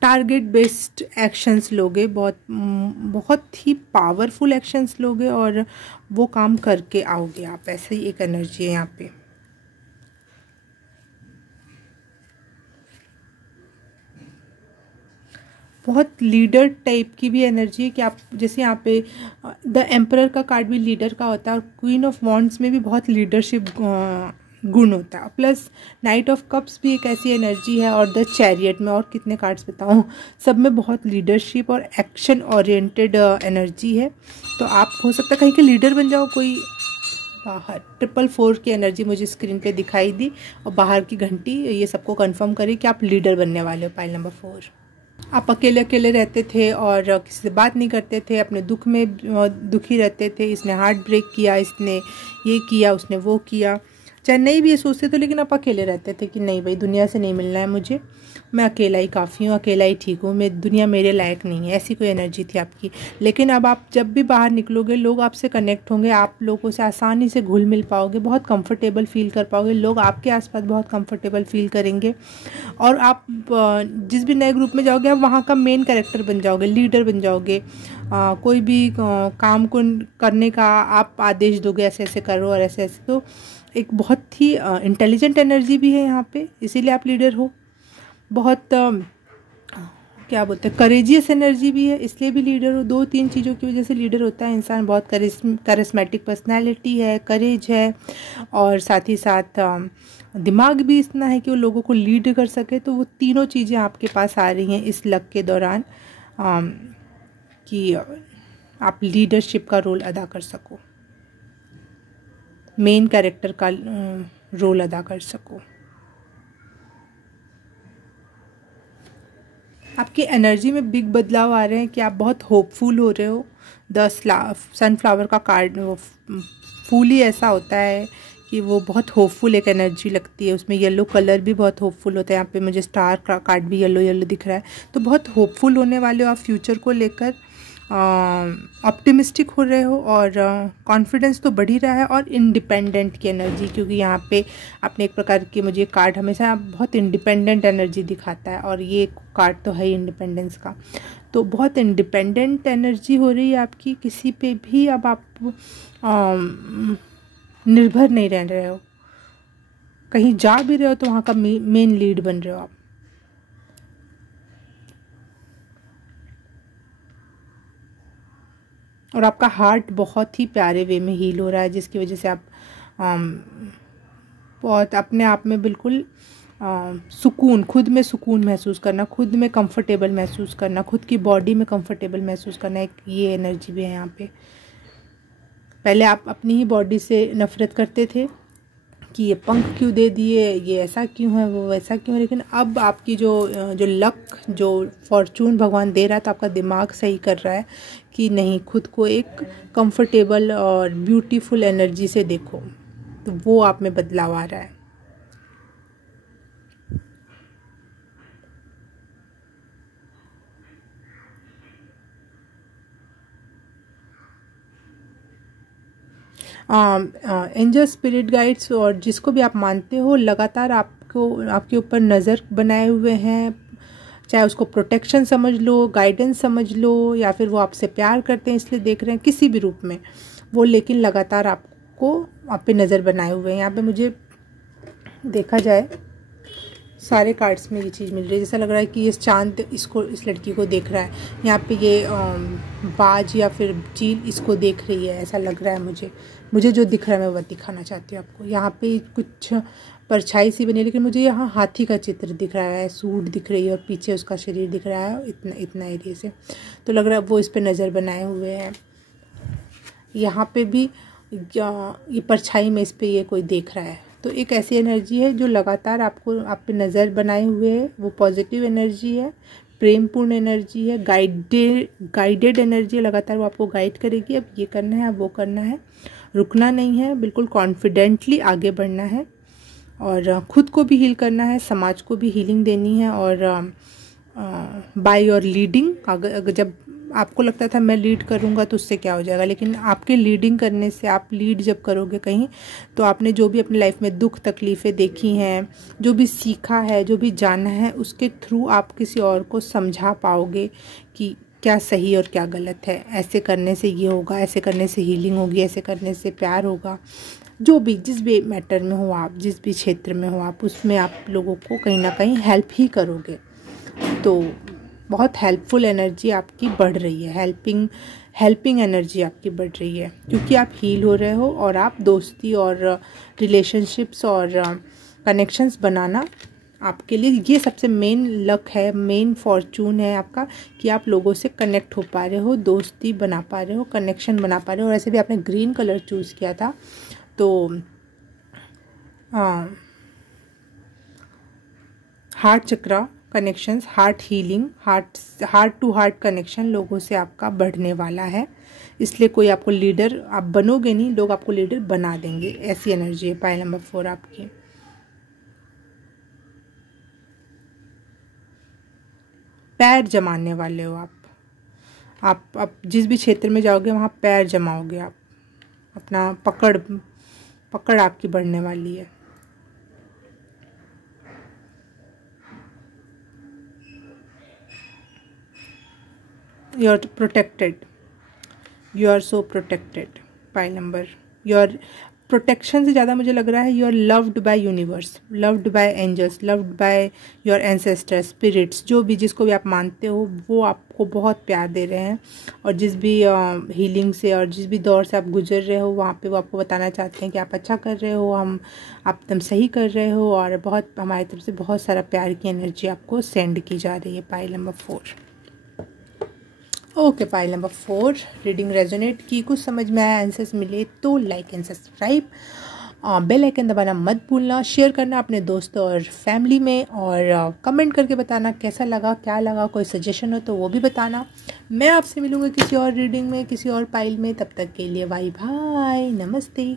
टारगेट बेस्ड एक्शंस लोगे, बहुत ही पावरफुल एक्शंस लोगे और वो काम करके आओगे आप। ऐसे ही एक एनर्जी है यहाँ पे। बहुत लीडर टाइप की भी एनर्जी है कि आप, जैसे यहाँ पे द एम्परर का कार्ड भी लीडर का होता है और क्वीन ऑफ वॉन्ड्स में भी बहुत लीडरशिप गुण होता है। प्लस नाइट ऑफ कप्स भी एक ऐसी एनर्जी है और द चैरियट में, और कितने कार्ड्स बताऊँ, सब में बहुत लीडरशिप और एक्शन ओरिएंटेड एनर्जी है। तो आप हो सकता है कहीं के लीडर बन जाओ। कोई बाहर 444 की एनर्जी मुझे स्क्रीन पे दिखाई दी और बाहर की घंटी ये सबको कंफर्म करे कि आप लीडर बनने वाले हो। पाइल नंबर 4, आप अकेले अकेले रहते थे और किसी से बात नहीं करते थे, अपने दुख में दुखी रहते थे। इसने हार्ट ब्रेक किया, इसने ये किया, उसने वो किया, चाहे नहीं भी ये सोचते थे, लेकिन आप अकेले रहते थे कि नहीं भाई दुनिया से नहीं मिलना है मुझे, मैं अकेला ही काफ़ी हूँ, अकेला ही ठीक हूँ, मैं दुनिया मेरे लायक नहीं है। ऐसी कोई एनर्जी थी आपकी। लेकिन अब आप जब भी बाहर निकलोगे, लोग आपसे कनेक्ट होंगे, आप लोगों से आसानी से घुल मिल पाओगे, बहुत कंफर्टेबल फील कर पाओगे, लोग आपके आसपास बहुत कंफर्टेबल फील करेंगे और आप जिस भी नए ग्रुप में जाओगे आप वहाँ का मेन कैरेक्टर बन जाओगे, लीडर बन जाओगे। कोई भी काम को करने का आप आदेश दोगे, ऐसे ऐसे करो और ऐसे ऐसे। तो एक बहुत ही इंटेलिजेंट एनर्जी भी है यहाँ पे, इसीलिए आप लीडर हो। बहुत क्या बोलते हैं, करेजियस एनर्जी भी है, इसलिए भी लीडर हो। 2-3 चीज़ों की वजह से लीडर होता है इंसान। बहुत करिस्मेटिक पर्सनैलिटी है, करेज है और साथ ही साथ दिमाग भी इतना है कि वो लोगों को लीड कर सके। तो वो तीनों चीज़ें आपके पास आ रही हैं इस लक के दौरान कि आप लीडरशिप का रोल अदा कर सको, मेन कैरेक्टर का रोल अदा कर सको। आपकी एनर्जी में बिग बदलाव आ रहे हैं कि आप बहुत होपफुल हो रहे हो। द सनफ्लावर का कार्ड, वो फूल ही ऐसा होता है कि वो बहुत होपफुल एक एनर्जी लगती है। उसमें येलो कलर भी बहुत होपफुल होता है। यहाँ पे मुझे स्टार का कार्ड भी येलो येलो दिख रहा है। तो बहुत होपफुल होने वाले हो आप फ्यूचर को लेकर, ऑप्टिमिस्टिक हो रहे हो और कॉन्फिडेंस तो बढ़ ही रहा है। और इंडिपेंडेंट की एनर्जी, क्योंकि यहाँ पे आपने एक प्रकार की, मुझे कार्ड हमेशा बहुत इंडिपेंडेंट एनर्जी दिखाता है और ये कार्ड तो है ही इंडिपेंडेंस का। तो बहुत इंडिपेंडेंट एनर्जी हो रही है आपकी, किसी पे भी अब आप निर्भर नहीं रह रहे हो। कहीं जा भी रहे हो तो वहाँ का मेन लीड बन रहे हो आप। और आपका हार्ट बहुत ही प्यारे वे में हील हो रहा है, जिसकी वजह से आप बहुत अपने आप में बिल्कुल सुकून, खुद में सुकून महसूस करना, खुद में कंफर्टेबल महसूस करना, खुद की बॉडी में कंफर्टेबल महसूस करना, एक ये एनर्जी भी है यहाँ पे। पहले आप अपनी ही बॉडी से नफ़रत करते थे कि ये पंख क्यों दे दिए, ये ऐसा क्यों है, वो वैसा क्यों है। लेकिन अब आपकी जो लक, जो फॉर्चून भगवान दे रहा है, तो आपका दिमाग सही कर रहा है कि नहीं, खुद को एक कंफर्टेबल और ब्यूटीफुल एनर्जी से देखो। तो वो आप में बदलाव आ रहा है। एंजल स्पिरिट गाइड्स और जिसको भी आप मानते हो लगातार आपको आपके ऊपर नज़र बनाए हुए हैं, चाहे उसको प्रोटेक्शन समझ लो, गाइडेंस समझ लो, या फिर वो आपसे प्यार करते हैं इसलिए देख रहे हैं, किसी भी रूप में वो, लेकिन लगातार आपको आप पे नज़र बनाए हुए हैं। यहाँ पे मुझे देखा जाए सारे कार्ड्स में ये चीज़ मिल रही है, जैसा लग रहा है कि ये चांद इसको, इस लड़की को देख रहा है। यहाँ पे ये बाज या फिर चील इसको देख रही है, ऐसा लग रहा है मुझे जो दिख रहा है मैं वो दिखाना चाहती हूँ आपको। यहाँ पे कुछ परछाई सी बनी है, लेकिन मुझे यहाँ हाथी का चित्र दिख रहा है, सूट दिख रही है और पीछे उसका शरीर दिख रहा है इतना एरिया से, तो लग रहा है वो इस पर नज़र बनाए हुए हैं। यहाँ पे भी ये परछाई में इस पर ये कोई देख रहा है, तो एक ऐसी एनर्जी है जो लगातार आपको आप पे नज़र बनाए हुए है। वो पॉजिटिव एनर्जी है, प्रेमपूर्ण एनर्जी है, गाइडेड एनर्जी है, लगातार वो आपको गाइड करेगी। अब ये करना है, अब वो करना है, रुकना नहीं है, बिल्कुल कॉन्फिडेंटली आगे बढ़ना है और ख़ुद को भी हील करना है, समाज को भी हीलिंग देनी है। और बाय योर लीडिंग, अगर जब आपको लगता था मैं लीड करूंगा तो उससे क्या हो जाएगा, लेकिन आपके लीडिंग करने से, आप लीड जब करोगे कहीं, तो आपने जो भी अपनी लाइफ में दुख तकलीफ़ें देखी हैं, जो भी सीखा है, जो भी जाना है, उसके थ्रू आप किसी और को समझा पाओगे कि क्या सही और क्या गलत है। ऐसे करने से ये होगा, ऐसे करने से हीलिंग होगी, ऐसे करने से प्यार होगा। जो भी जिस भी मैटर में हो आप, जिस भी क्षेत्र में हो आप, उसमें आप लोगों को कहीं ना कहीं हेल्प ही करोगे। तो बहुत हेल्पफुल एनर्जी आपकी बढ़ रही है, हेल्पिंग एनर्जी आपकी बढ़ रही है, क्योंकि आप हील हो रहे हो और आप दोस्ती और रिलेशनशिप्स और कनेक्शंस बनाना आपके लिए ये सबसे मेन लक है, मेन फॉर्चून है आपका, कि आप लोगों से कनेक्ट हो पा रहे हो, दोस्ती बना पा रहे हो, कनेक्शन बना पा रहे हो। और ऐसे भी आपने ग्रीन कलर चूज़ किया था, तो heart chakra connections, heart healing, heart to heart connection लोगों से आपका बढ़ने वाला है। इसलिए कोई आपको लीडर, आप बनोगे नहीं, लोग आपको लीडर बना देंगे, ऐसी एनर्जी है पाइल नंबर 4 आपकी। पैर जमाने वाले हो आप जिस भी क्षेत्र में जाओगे वहाँ पैर जमाओगे आप, अपना पकड़ आपकी बढ़ने वाली है। You are protected, you are so protected pile number. Your protection से ज़्यादा मुझे लग रहा है you are loved by universe, loved by angels, loved by your ancestors, spirits, जो भी जिसको भी आप मानते हो वो आपको बहुत प्यार दे रहे हैं। और जिस भी हीलिंग से और जिस भी दौर से आप गुजर रहे हो वहाँ पे वो आपको बताना चाहते हैं कि आप अच्छा कर रहे हो, आप एकदम सही कर रहे हो, और बहुत हमारी तरफ से बहुत सारा प्यार की एनर्जी आपको सेंड की जा रही है pile number 4। Okay, pile number 4 reading resonate की, कुछ समझ में आया, आंसर्स मिले तो like and subscribe, bell icon दबाना मत भूलना, शेयर करना अपने दोस्तों और फैमिली में, और कमेंट करके बताना कैसा लगा, क्या लगा, कोई सजेशन हो तो वो भी बताना। मैं आपसे मिलूँगी किसी और रीडिंग में, किसी और पाइल में, तब तक के लिए बाय बाय, नमस्ते।